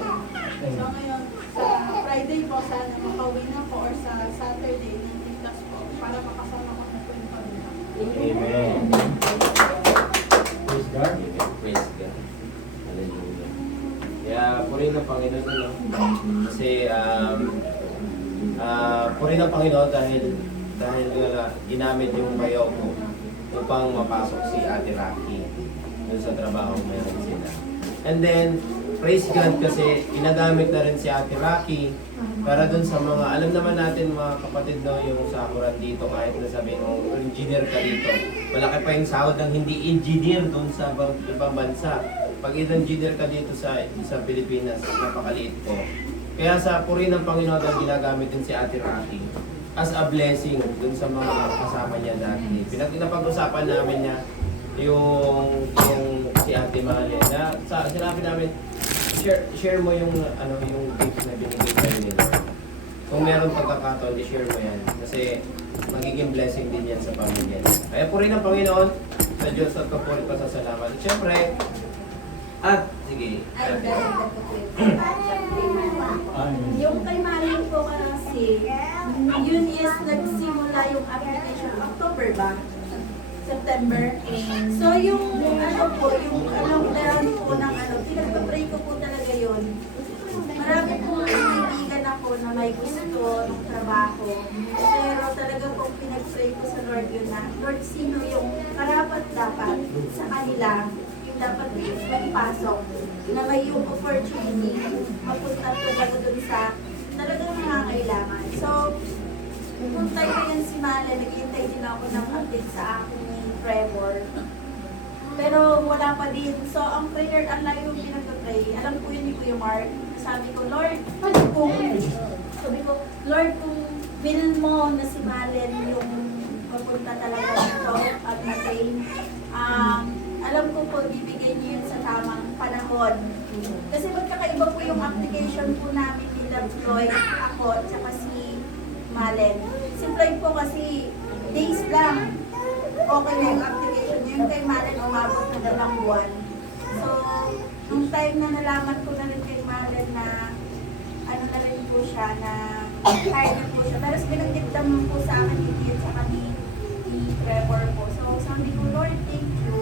So ngayon, sa Friday po, sana makauwi na po or sa Saturday, nag-class po para makasama ko na po yung pamilya. Amen. Praise God. Praise God. Hallelujah. Kaya purihin ng Panginoon, no? Kasi purihin ng Panginoon dahil ginamit yung bayaw ko upang mapasok si Ate Rocky dun sa trabaho meron sila. And then, praise God kasi ginagamit na rin si Ate Rocky para dun sa mga, alam naman natin mga kapatid, no, yung sahuran dito, kahit na sabihin mo, engineer ka dito, malaki pa yung sahod ng hindi engineer dun sa ibang bansa. Pag engineer ka dito sa Pilipinas, napakaliit po. Kaya sa puri ng Panginoon ang ginagamit din si Ate Rocky as a blessing dun sa mga kasama niya dati. Pinag-usapan namin niya yung si Ate Male na sinabi namin, share mo yung tips na binigay sa'yo nila. Kung meron pagkakataon, i-share mo yan. Kasi magiging blessing din yan sa pamilya. Kaya puri ng Panginoon sa Diyos at kapuri pasasalamat. At syempre, sige. Ay, dahil ko po yung kay Maling po kasi, yun is nagsimula yung application October ba? September. So yung meron po ng pinagpapray ko po talaga yun. Marami pong kaibigan ako na may gusto ng trabaho. Pero talaga pong pinag-pray ko sa Lord yun na, Lord, sino yung karapat dapat sa kanila yung dapat magpasok na may yung opportunity mapunta talaga dun sa talagang nangangailangan. So, nung time na yan si Mala, naghihintay din ako ng update sa aking Trevor. Pero wala pa din. So, ang prayer, ang layo yung pinag-pray. Alam ko yun ni Kuya Mark. Sabi ko, Lord, kung binan mo na si Malen yung papunta talaga dito at na-train, alam ko po, bibigyan niyo yun sa tamang panahon. Kasi magkakaiba po yung application po namin ni Floyd, ako, at saka si Malen. Si Floyd po kasi days lang. Okay na yung application niya. Yung kay Malen, umabot na 2 buwan. So, nung time na nalaman ko na rin kay Malen na ano na rin po siya, na hired na po siya. Pero binanggit naman po sa akin at saka ni Trevor po. So, sabi ko, Lord, thank you.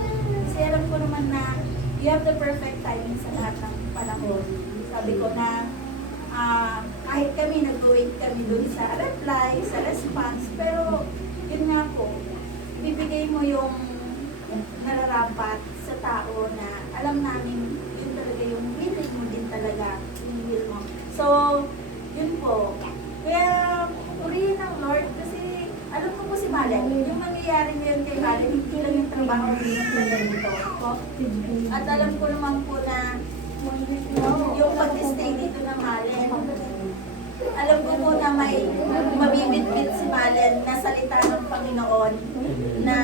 Kasi alam ko naman na you have the perfect timing sa lahat ng panahon. Sabi ko na kahit kami nag-wait kami dun sa reply, sa response, pero yun nga po, ibibigay mo yung nararapat sa tao na alam namin yun talaga yung willing mo din talaga, yung will mo. So, yun po. Kaya, purihin ng Lord kasi alam ko po si Malen, yung mangyayari ngayon kay Malen, hindi lang yung trabaho niya talaga dito. At alam ko naman po na yung pag-stay dito ng Malen, alam ko po na may mabibit-bit si Malen na salita ng Panginoon na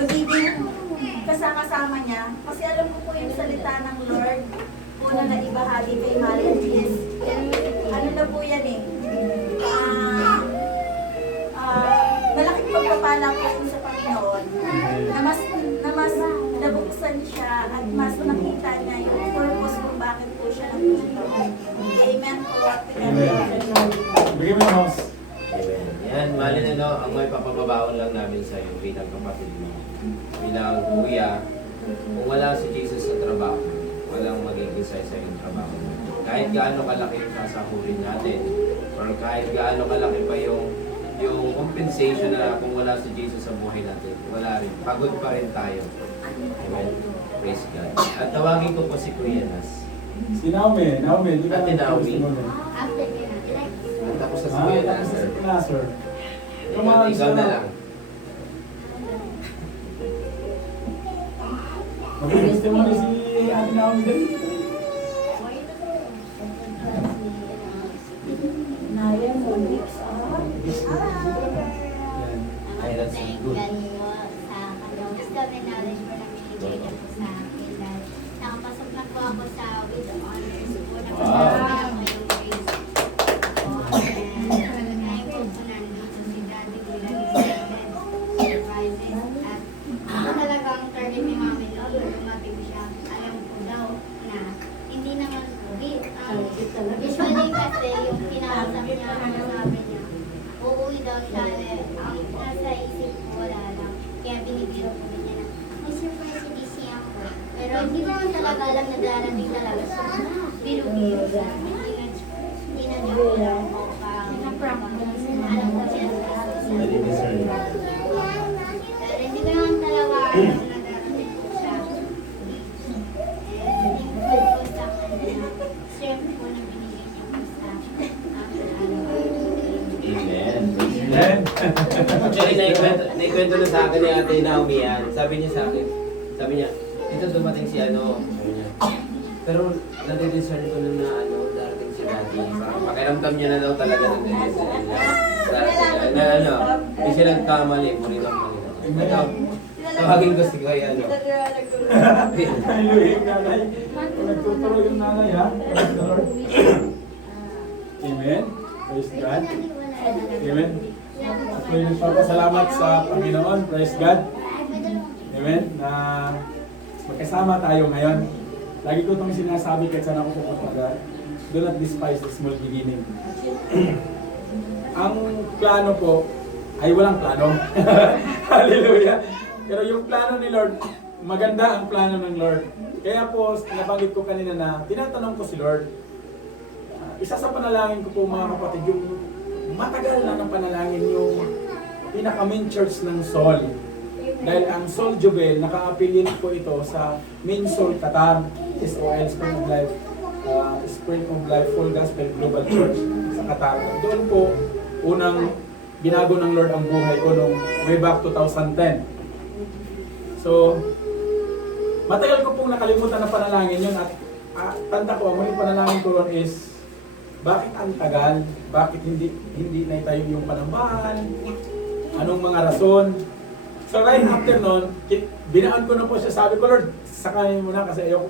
magiging kasama niya. Kasi alam ko po yung salita ng Lord. Una na ibahagi kay Marian is, ano na po yan eh. Malaking pagpapala po yun sa Panginoon. Na mas nabuksan siya at mas nakita niya yung purpose kung bakit po siya nandito. Amen po. Bigyan mo yung house. Amen. Yan, mali na no, ang may papababaon lang namin sa iyo bilang kapatid mo. Bilang kuya, kung wala si Jesus sa trabaho, walang magiging sa yung trabaho. Kahit gaano kalaki yung sasahurin natin, or kahit gaano kalaki pa yung compensation na kung wala si Jesus sa buhay natin, wala rin. Pagod pa rin tayo. Amen. Praise God. At tawagin ko po si Kuya Nas. Si Naomi, di ka Ate Naomi. After that, Tapos sa si Kuya Nas, sir. Sir. Ikaw na lang. Mag-testimony si Ate Naomi din. Naya mo, mix up. Yan. Ay, that's thank good. God po sa kanyang wisdom and knowledge po na binigay niya po sa akin. Dahil nakapasok na po ako sa with honors po na Wow. kasama ko yung grades po. And thankful po nandito si Daddy bilang extended supervises. At ako talagang target ni Mami Lolo. Dumating siya. Alam ko daw na hindi naman po. Usually kasi yung pinakasap niya, ano sabi niya, uuwi daw siya, ang nasa isip ko wala lang. Kaya binigyan ko niya na, may surprise si December. Pero hindi ko naman talaga alam na darating talaga. So, biro-biro siya. Hindi na niya alam ko pang alam ko siya sa pero hindi ko naman talaga alam na darating po siya. And thankful po sa kanya. Siyempre po na binigay niya po sa Amen. Amen. Actually, naikwento na sa akin ni Ate Naomi yan. Sabi niya, ito dumating si ano, sabi niya. Pero nade-discern ko na ano, darating si Daddy. Parang pakiramdam niya na daw talaga nade-discern na ano, hindi siya nagkamali, muli lang mali. Ito, tawagin ko si Kuya ano. Hallelujah, yung nanay. Nagtuturo yung nanay, ha? Praise the Lord. Amen. Praise God. Amen. Ako'y nagpapasalamat sa Panginoon. Praise God. Amen. Na magkasama tayo ngayon. Lagi ko itong sinasabi kahit saan ako pupunta. Do not despise the small beginning. Ang plano po ay walang plano. Hallelujah. Pero yung plano ni Lord, maganda ang plano ng Lord. Kaya po, nabanggit ko kanina na tinatanong ko si Lord. Isa sa panalangin ko po mga kapatid, yung matagal na ng panalangin yung pinaka-main church ng Sol. Dahil ang Sol Jubel, naka-affiliate po ito sa Main Sol Qatar, SOL, Spring of Life, Spring of Life Full Gospel Global Church sa Qatar. Doon po, unang binago ng Lord ang buhay ko nung way back 2010. So, matagal ko pong nakalimutan na panalangin yun at tanda ko, ang muling panalangin ko ron is bakit ang tagal? Bakit hindi na itayo yung panambahan? Anong mga rason? So right after nun, binaan ko na po siya. Sabi ko, Lord, sakayin mo na kasi ayoko,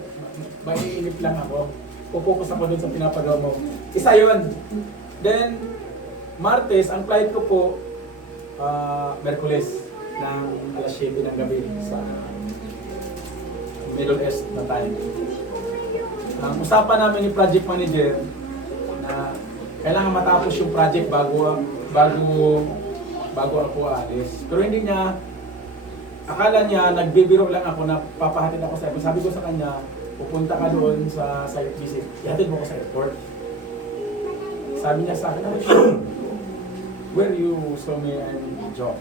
maiinip lang ako. Pupokus ako dun sa pinapagawa mo. Isa yun. Then, Martes, ang flight ko po, Merkules, ng alas 7 ng gabi sa Middle East na time. Ang usapan namin ni project manager na kailangan matapos yung project bago ako aalis. Pero hindi niya, akala niya, nagbibiro lang ako na papahatid ako sa airport. Sabi ko sa kanya, pupunta ka doon sa site visit. Ihatid mo ko sa airport. Sabi niya sa akin, where you saw me and job?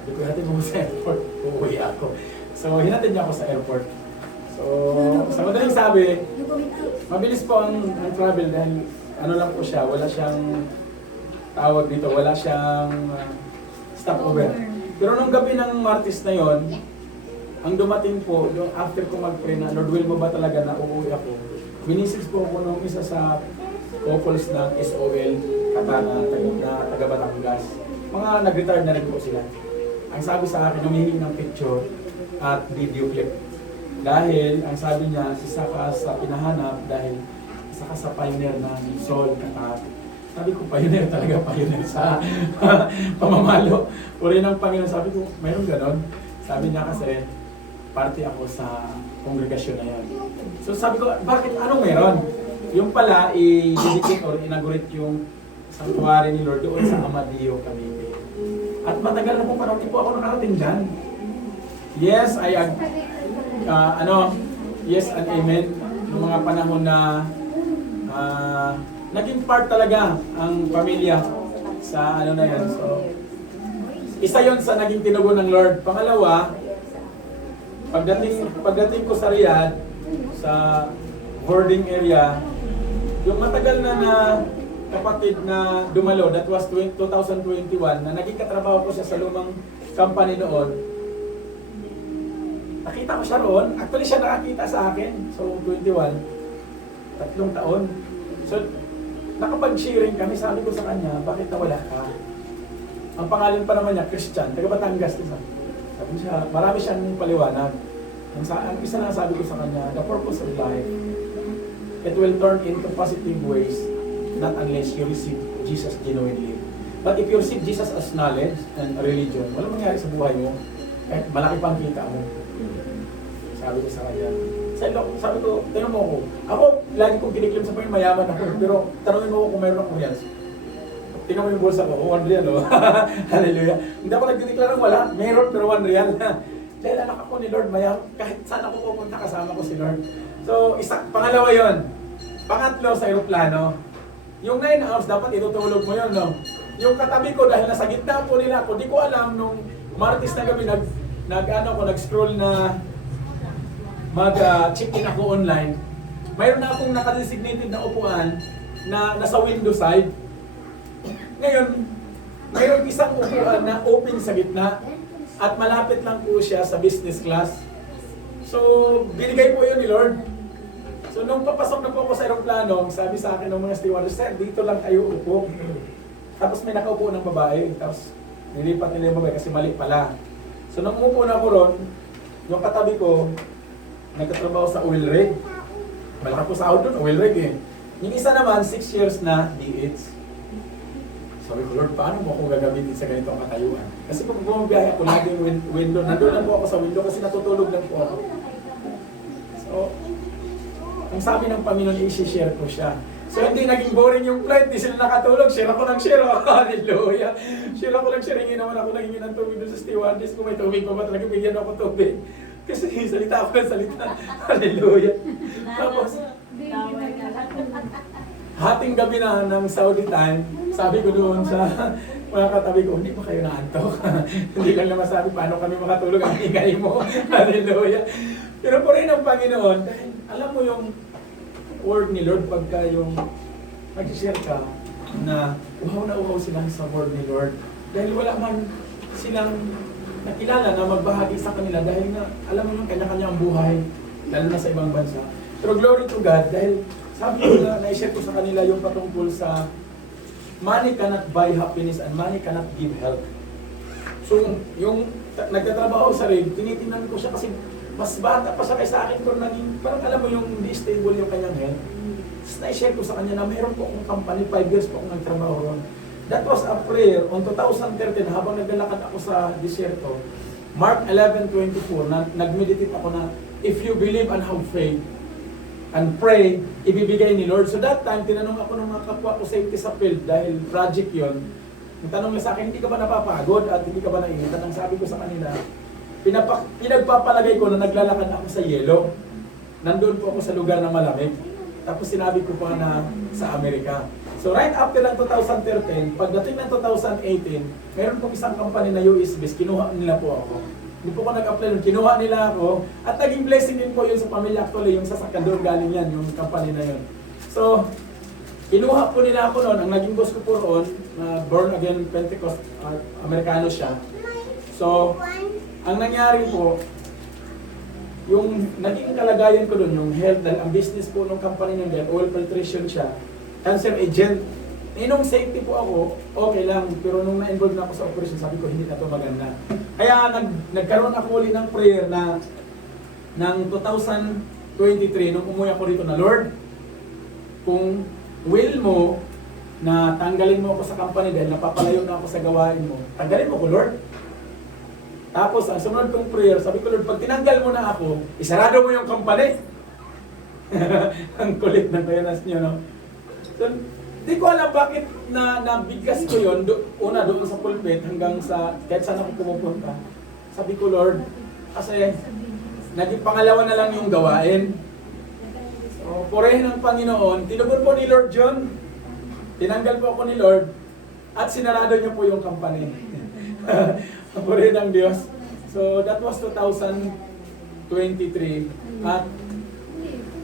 Sabi ko, ihatid mo ko sa airport. Uuwi ako. So, hinatid niya ako sa airport. So, sa madaling sabi, mabilis po ang travel dahil ano lang po siya, wala siyang tawag dito, wala siyang stopover. Pero nung gabi ng Martes na yon, ang dumating po, yung after ko mag-pray na, Lord, will mo ba talaga na uuwi ako? Minisis po ako nung isa sa couples ng SOL Katana, taga Batangas. Mga nag-retire na rin po sila. Ang sabi sa akin, humihingi ng picture, at video clip. Dahil, ang sabi niya, isa ka sa pinahanap dahil isa ka sa pioneer ng soul. At sabi ko, pioneer talaga, pioneer sa pamamalo. Puri ng Panginoon, sabi ko, mayroon ganon. Sabi niya kasi, party ako sa kongregasyon na yan. So sabi ko, bakit? Anong meron? Yung pala, i-dedicate or inaugurate yung sanctuary ni Lord doon sa Amadeo, Cavite. At matagal na po, parati po ako nakarating dyan. Yes, yes and amen. Noong mga panahon na naging part talaga ang pamilya sa ano na yan. So, isa yon sa naging tinugon ng Lord. Pangalawa, pagdating ko sa Riyadh, sa boarding area, yung matagal na kapatid na dumalo, that was 2021, na naging katrabaho ko siya sa lumang company noon. Nakita ko siya roon. Actually, siya nakakita sa akin. So, 21, 3 taon. So, nakapag-sharing kami, sabi ko sa kanya, bakit nawala ka? Ang pangalan pa naman niya, Christian, taga Batangas. Sabi siya, marami siyang paliwanag. Ang isa na sabi ko sa kanya, the purpose of life, it will turn into positive ways, not unless you receive Jesus genuinely. But if you receive Jesus as knowledge and religion, walang mangyari sa buhay mo, kahit malaki pang kita mo. Sabi ko sa kanya. Sabi ko, tingnan mo ako, lagi kong kiniklim sa pangin, mayaman ako, pero tanungin mo ako kung mayroon akong yan. Tingnan mo yung bulsa ko, 1 real, oh. Hallelujah. Hindi ako nagdideklara ng wala, meron pero 1 real. Dahil anak ako ni Lord, kahit saan ako pupunta, kasama ko si Lord. So, pangalawa yon. Pangatlo sa aeroplano, yung 9 hours, dapat itutulog mo yun, no? Yung katabi ko, dahil nasa gitna po nila ako, di ko alam, nung Martes na gabi, nag-scroll na mag-check-in ako online. Mayroon na akong nakadesignated na upuan na nasa window side. Ngayon, mayroon isang upuan na open sa gitna at malapit lang po siya sa business class. So, binigay po yun ni Lord. So, nung papasok na po ako sa aeroplano, sabi sa akin ng mga stewardess, sir, dito lang kayo upo. Tapos may nakaupo ng babae, tapos nilipat nila yung babae kasi mali pala. So, nung umupo na ako ron, yung katabi ko, nagtatrabaho sa oil rig. Malaki po sahod doon, oil rig eh. Yung isa naman, 6 years na DH. Sabi ko, Lord, paano mo ako gagamitin sa ganitong katayuan? Kasi pag bumabiyahe ako, laging window. Nandun lang po ako sa window kasi natutulog lang po ako. So, ang sabi ng Panginoon, i-share ko siya. So, hindi naging boring yung flight, hindi sila nakatulog. Share ako ng share. Hallelujah. Share ako ng share. Hingin naman ako nagingin ng tubig doon sa stewardess. Kung may tubig pa ba talaga, bigyan ako tubig. Kasi salita ako ng salita. Hallelujah. Tapos, hating gabi na ng Saudi time, sabi ko doon sa mga katabi ko, hindi ba kayo naantok? Hindi lang naman sabi, paano kami makatulog ang ingay mo? Hallelujah. Pero po rin ang Panginoon, dahil alam mo yung word ni Lord, pagka yung mag-share ka na uhaw silang sa word ni Lord. Dahil wala man silang nakilala na magbahagi sa kanila dahil na alam mo yung kanya-kanyang buhay, lalo na sa ibang bansa. Pero glory to God, dahil sabi ko na na-share ko sa kanila yung patungkol sa money cannot buy happiness and money cannot give health. So, yung nagtatrabaho sa rig, tinitingnan ko siya kasi mas bata pa siya kaysa akin, pero naging, parang alam mo yung hindi stable yung kanyang health. Tapos na-share ko sa kanya na mayroon po akong company, 5 years po akong nagtrabaho ron. That was a prayer on 2013 habang naglalakad ako sa disyerto. Mark 11:24, nag-meditate ako na if you believe and have faith and pray, ibibigay ni Lord. So that time, tinanong ako ng mga kapwa ko safety sa field dahil project yon. Ang tanong niya sa akin, hindi ka ba napapagod at hindi ka ba nainitan? Ang sabi ko sa kanila, pinagpapalagay ko na naglalakad ako sa yelo. Nandun po ako sa lugar na malamig. Tapos sinabi ko pa na sa Amerika. So right after ng 2013, pagdating ng 2018, meron pong isang company na US based, kinuha nila po ako. Hindi po ako nag-apply nun, kinuha nila ako. At naging blessing din po yun sa pamilya actually, yung sasakyan doon galing yan, yung company na yun. So, kinuha po nila ako noon, ang naging boss ko po roon, born again Pentecost, Amerikano siya. So, ang nangyari po, yung naging kalagayan ko doon, yung health, dahil ang business po ng company nyo dahil oil filtration siya, cancer agent. nung safety po ako, okay lang. Pero nung na-involve na ako sa operation, sabi ko, hindi na to maganda. Kaya nagkaroon ako ulit ng prayer na ng 2023, nung umuwi ako rito na, Lord, kung will mo na tanggalin mo ako sa company dahil napapalayo na ako sa gawain mo, tanggalin mo ko, Lord. Tapos, ang sumunod kong prayer, sabi ko, Lord, pag tinanggal mo na ako, isarado mo yung company. Ang kulit ng kayanas niyo, no? So, di ko alam bakit nabigkas ko yun, una doon sa pulpit hanggang sa, kahit saan ako pumupunta. Sabi ko, Lord, kasi naging pangalawa na lang yung gawain. So, purihin ng Panginoon, tinugon po ni Lord John, tinanggal po ako ni Lord, at sinarado niya po yung company. Purihin ng Diyos. So, that was 2023. At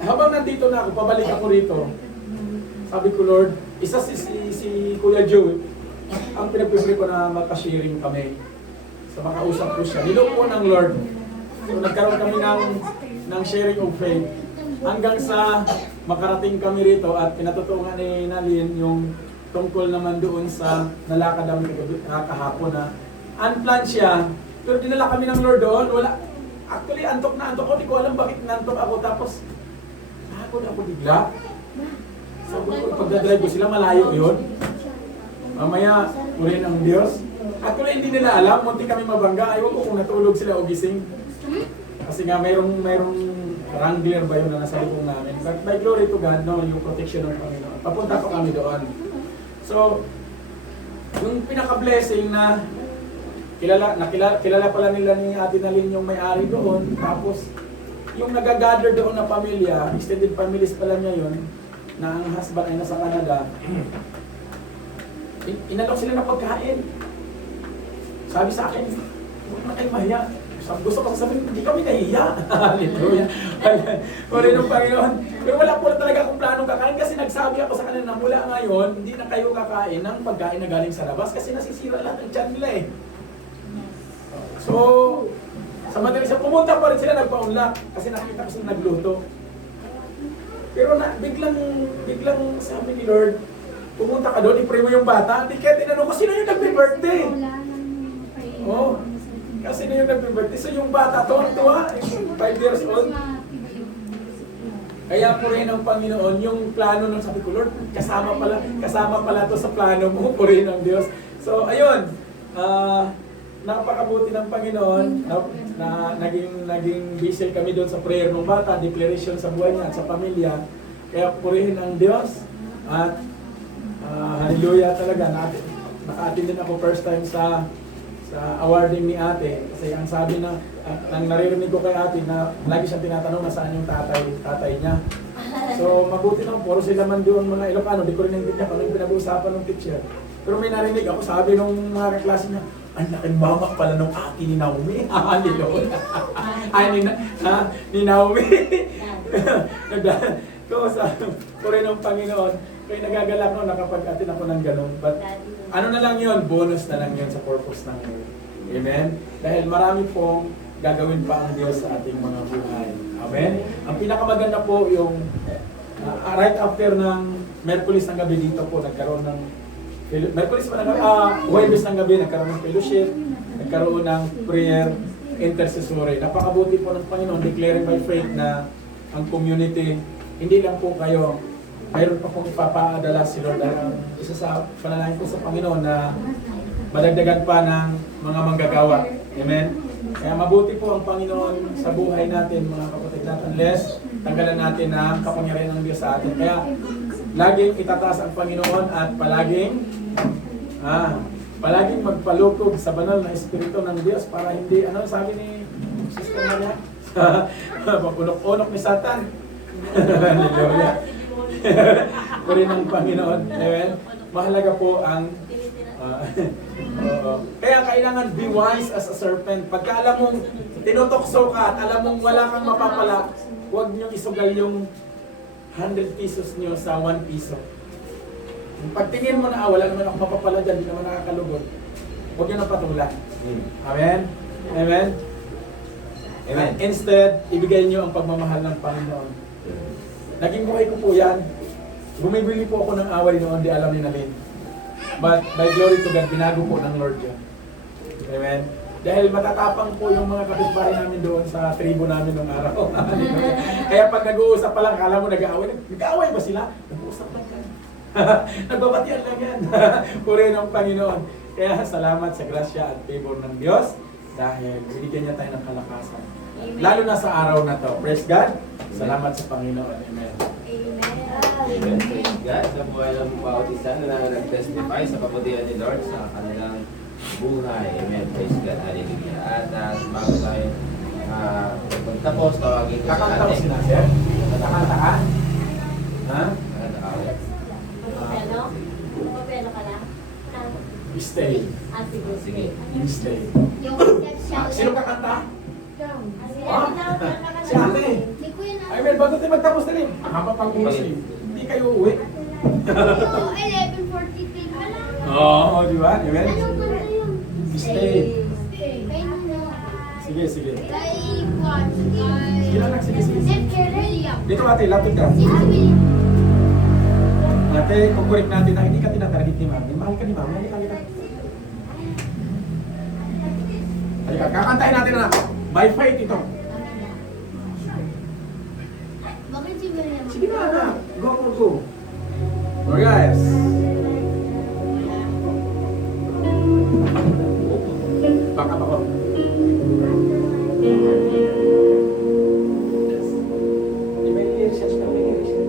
habang nandito na ako, pabalik ako rito, sabi ko, Lord, isa si Kuya Joe, ang pinag-pray ko na magka-sharing kami. So makausap ko siya. Niloko po ng Lord. So nagkaroon kami ng sharing of faith. Hanggang sa makarating kami rito at pinatutungan ni Nalin yung tungkol naman doon sa nalakad namin kahapon na unplanned siya. Pero dinala kami ng Lord doon. Wala. Actually, antok na antok ko. Di ko alam bakit nantok ako. Tapos, nakakod ako bigla. Sabi ko, pagdadrive ko sila, malayo yun. Mamaya, purihin ang Diyos. Actually, hindi nila alam, munti kami mabangga. Ayaw ko kung natulog sila o gising. Kasi nga, mayroong wrangler ba yun na nasa likong namin. But by glory to God, no, yung protection ng Panginoon. Papunta pa kami doon. So, yung pinaka-blessing na kilala pala nila ni Ate Nalin yung may-ari doon. Tapos, yung nag-gather doon na pamilya, extended families pala niya yun, na ang husband ay nasa Canada, inalok sila ng pagkain. Sabi sa akin, huwag na kayo mahiya. Gusto ko sabihin, hindi kami nahiya. Hallelujah. Wala ng Panginoon. Pero wala po talaga akong planong kakain kasi nagsabi ako sa kanila na mula ngayon, hindi na kayo kakain ng pagkain na galing sa labas kasi nasisira lahat ng tiyan nila eh. So, sa madaling siya, pumunta pa rin sila, nagpa-unlock kasi nakita ko sila nagluto. Pero biglang sabi ni Lord, pumunta ka doon, i-pray mo yung bata. Hindi kaya tinanong ko, sino yung nagbe-birthday? Oh, kasi sino yung nagbe-birthday? So yung bata, tuwa, 5 years old. Kaya purihin ng Panginoon, yung plano ng sabi ko, Lord, kasama pala to sa plano mo, purihin ng Diyos. So ayun, napakabuti ng Panginoon na naging busy kami doon sa prayer ng bata, declaration sa buhay niya at sa pamilya. Kaya purihin ang Diyos at hallelujah talaga. Naka-attend din ako first time sa awarding ni ate. Kasi ang sabi na, ang naririnig ko kay ate na lagi siyang tinatanong na saan yung tatay niya. So mabuti naman, puro sila man doon mga Ilocano, di ko rin naintindihan kung anong pinag-uusapan ng teacher. Pero may narinig ako, sabi nung mga kaklase niya, ang laking mama pala nung aki ni Naomi. Hallelujah. Ay, ni Naomi. So, sa puri ng Panginoon, kaya nagagalak ko, nakapag-atin ako ng ganun. But, ano na lang yun, bonus na lang yun sa purpose ng Lord. Amen? Dahil marami pong gagawin pa ang Diyos sa ating mga buhay. Amen? Ang pinakamaganda po yung right after ng Merkulis ng gabi dito po, nagkaroon ng Merkulis pa ng gabi, Huwebes ng gabi, nagkaroon ng fellowship, nagkaroon ng prayer, intercessory. Napakabuti po ng Panginoon, declaring by faith na ang community, hindi lang po kayo, mayroon pa pong ipapaadala si Lord. Isa sa panalangin ko sa Panginoon na madagdagan pa ng mga manggagawa. Amen? Kaya mabuti po ang Panginoon sa buhay natin, mga kapatid natin, unless tanggalan natin ang kapangyarihan ng Diyos sa atin. Kaya laging itataas ang Panginoon at palaging magpalukog sa banal na Espiritu ng Diyos para hindi, ano sabi ni Sister Maria? Unok-unok ni Satan. Hallelujah. Puri ng Panginoon. Amen. Mahalaga po ang kaya kailangan be wise as a serpent. Pagka alam mong tinutokso ka at alam mong wala kang mapapala, huwag niyong isugal yung 100 pesos niyo sa 1 piso. Pagtingin mo na, wala naman ako mapapala dyan, hindi naman nakakalugod. Huwag niyo na patulan. Amen? Amen? Amen. Instead, ibigay niyo ang pagmamahal ng Panginoon. Naging buhay ko po yan. Bumibili po ako ng away noon, di alam ni Nalin. But by glory to God, binago po ng Lord yun. Amen? Dahil matatapang po yung mga kapitbahay namin doon sa tribo namin nung araw. Kaya pag nag-uusap pa lang, akala mo nag-aaway. Nag-aaway ba sila? Nag-uusap lang yan. Nagbabatian lang yan. Puri ng Panginoon. Kaya salamat sa grasya at favor ng Diyos dahil binigyan niya tayo ng kalakasan. Lalo na sa araw na to. Praise God. Salamat sa Panginoon. Amen. Amen. Praise God. Sa buhay ng bawat isa na nag-testify sa kabutihan ni Lord sa kanilang buhay. Amen. Praise God. Hallelujah. At bago tayo magtapos, tawagin ko sa Kakanta mo ating sila, sir? Kakanta ka? Ha? nakatawag. Papelo? Papelo ka lang? Stay. Sige. Stay. Yung step siya. Sino kakanta? Ah, Si ate. Hindi ko yun Ay, men, bago tayo magtapos na rin. Haba pang oras eh. Hindi kayo uwi. Oo, 11:43 pa lang. Oo, di ba? Amen? Anong kanta yun? Stay. Kay Nuno. Sige, sige. Kay Juan. Sige lang, sige, sige. Kay William. Dito ate, lapit ka. Si William. Ate, kukurik natin na hindi ka tinatarget ni Mami. Mahal ka ni Mami. Halika. Halika, kakantahin natin na. By fight ito. Bakit si William? Sige na, anak. Go, go, go. Oh, guys. Baka ako. May lyrics yan, may lyrics yan.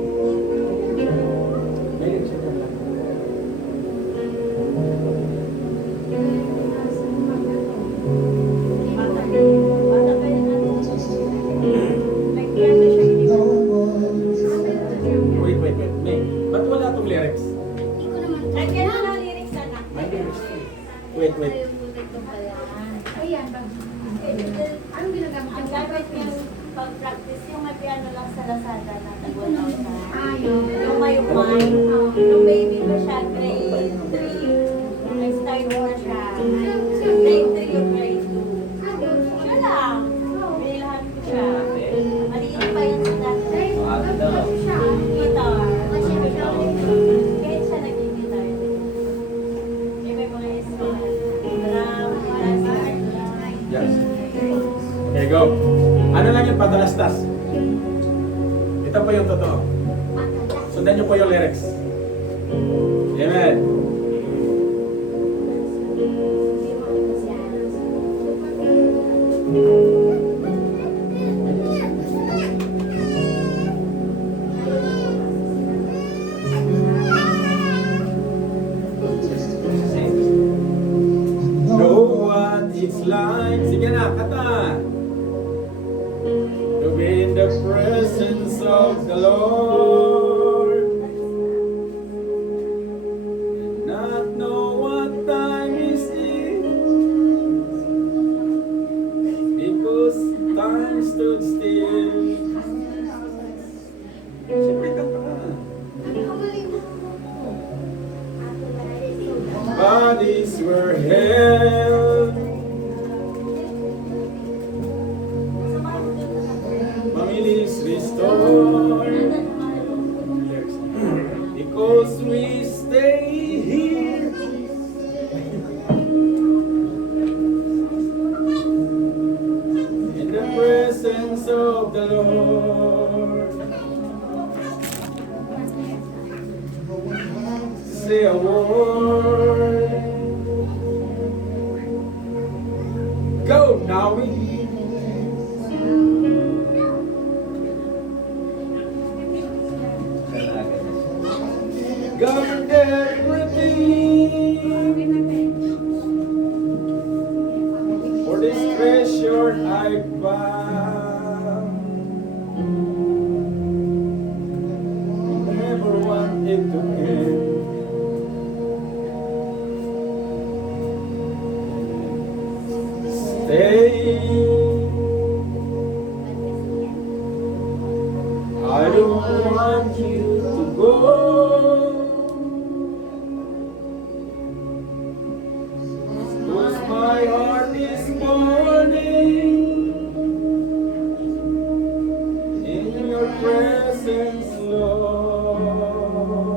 May lyrics yan lang. Wait. May, ba't wala itong lyrics? Hindi ko naman. Lagyan mo ng lyrics, anak. May lyrics. Wait. Ayan, anong ginagamit Ang yung gamit niyang pag-practice, yung may piano lang sa Lazada na tag-1,000. Ayun. Yung may wine, yung baby pa siya, grade 3. Nag-start na siya. Grade 3 yung grade 2. Siya lang. Binilahan ko siya. Maliit pa yun sa dati. Guitar. Kahit siya nag-guitar. May mga instrument. Drum, Yes. Okay, go. Ano lang yung padalastas? Ito po yung totoo. Sundan niyo po yung lyrics. Amen. Know what it's like. Sige na, kata. To be in the presence of the Lord. And not know what time is it. Because time stood still. Siyempre, kata ka. Bodies were held. Families restored. Because we stay here. In the presence of the Lord. Say a word. Go, Nawi. Govern everything. For this treasure I found. Never wanted to end. Stay. I don't want you to go. Cause my heart is burning in your presence, Lord.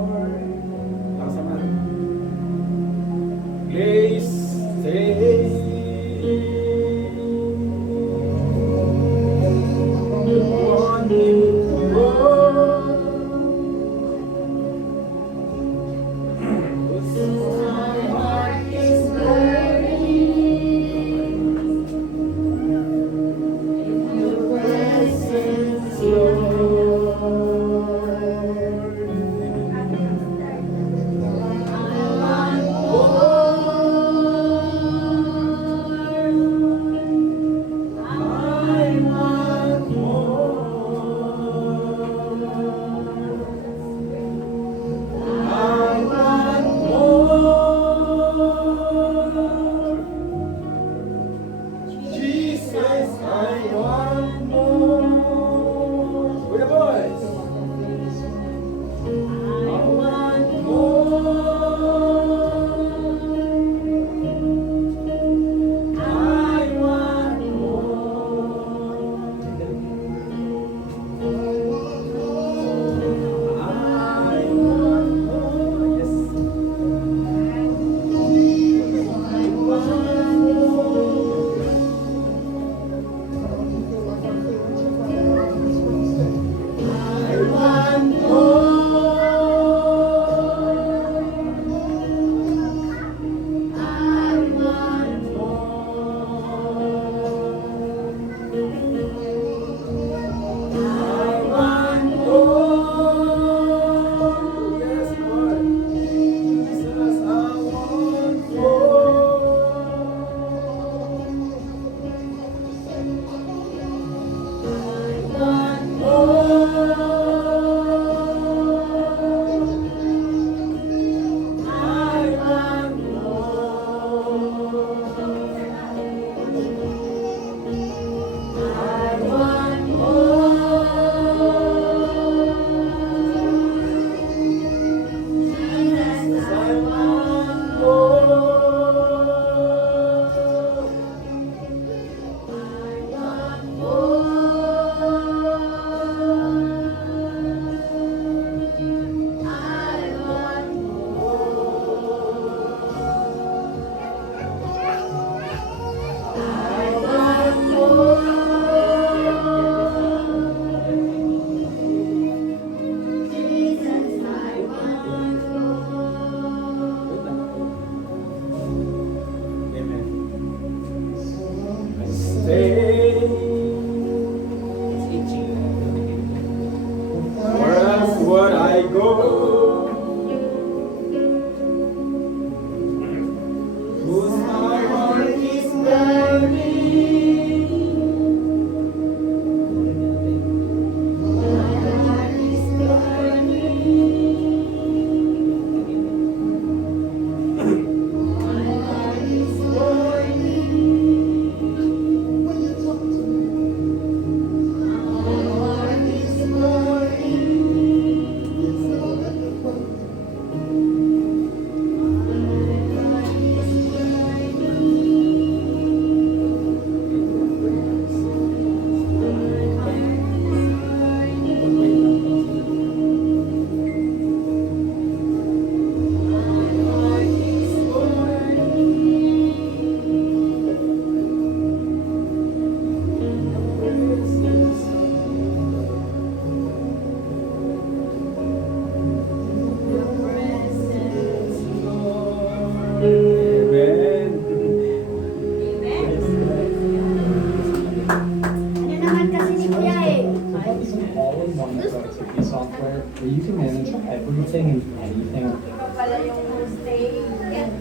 all-in-one productivity software where you can manage everything and anything. Iba pala yung stay and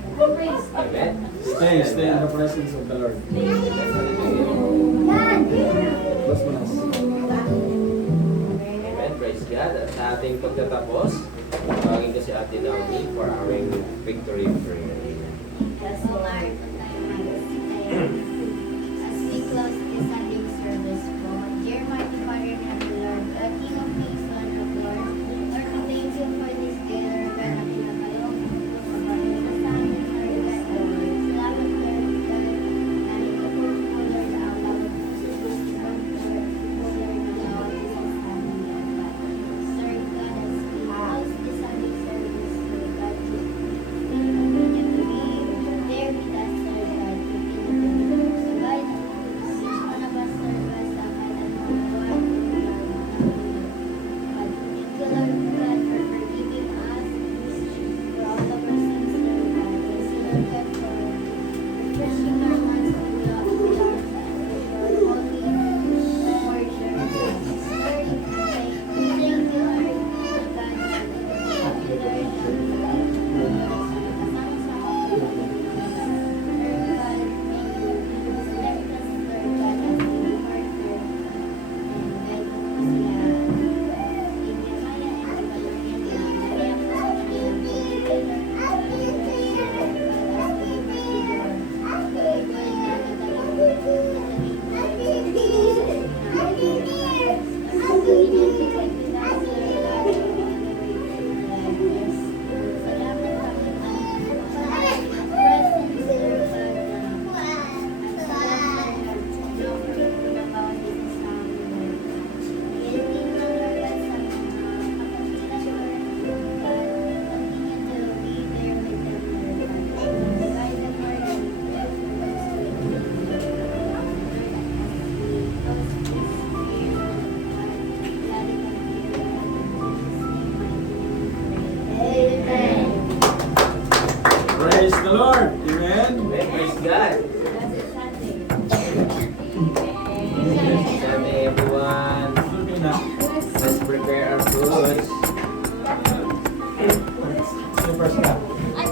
Amen. Stay in the presence of the Lord. Plus manas. Amen. Praise God. At sa ating pagtatapos, tawagin ko si Ate Naomi for our victory prayer. Yes, Lord, as we close this Sunday service po, dear mighty Father in heaven, Lord, the King of Kings, Lord of Lords, Lord, we thank you for this day, Lord, na pinakalong sa amin, Lord, salamat, Lord, na ito po, Lord, ang bawat susunod, Lord, na bawat isang sa amin, Lord, Sir God, as we close this Sunday service, Lord, God, continue to be there with us, Lord God. Continue to guide each one of us, Lord God, sa kailan mo buwan, Lord God. Thank you, Lord God, for forgiving us for all of our sins, Lord God. Thank you, Lord God, for refreshing our minds with your holy word, Lord God. Lord, we thank you, Lord God. Thank you, Lord God. Praise the Lord. Amen. Amen. Praise God. Sunday, everyone. Okay na. Let's prepare our foods. Sino first ka?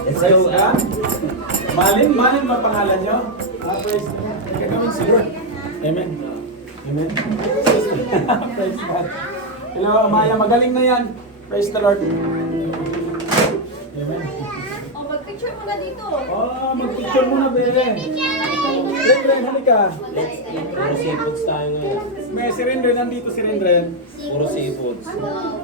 Let's Praise go. God. Malin ba pangalan nyo? Praise God. Gagawin si Lord. Amen. Amen. Praise God. Hello, Amaya. Magaling na yan. Praise the Lord. Amen. Oh, mag-picture mo na dito. Oh, mag-picture muna, Beren. Rendren, halika. Puro seafoods tayo ngayon. May si Rendren, nandito si Rendren. Puro seafoods. Wow.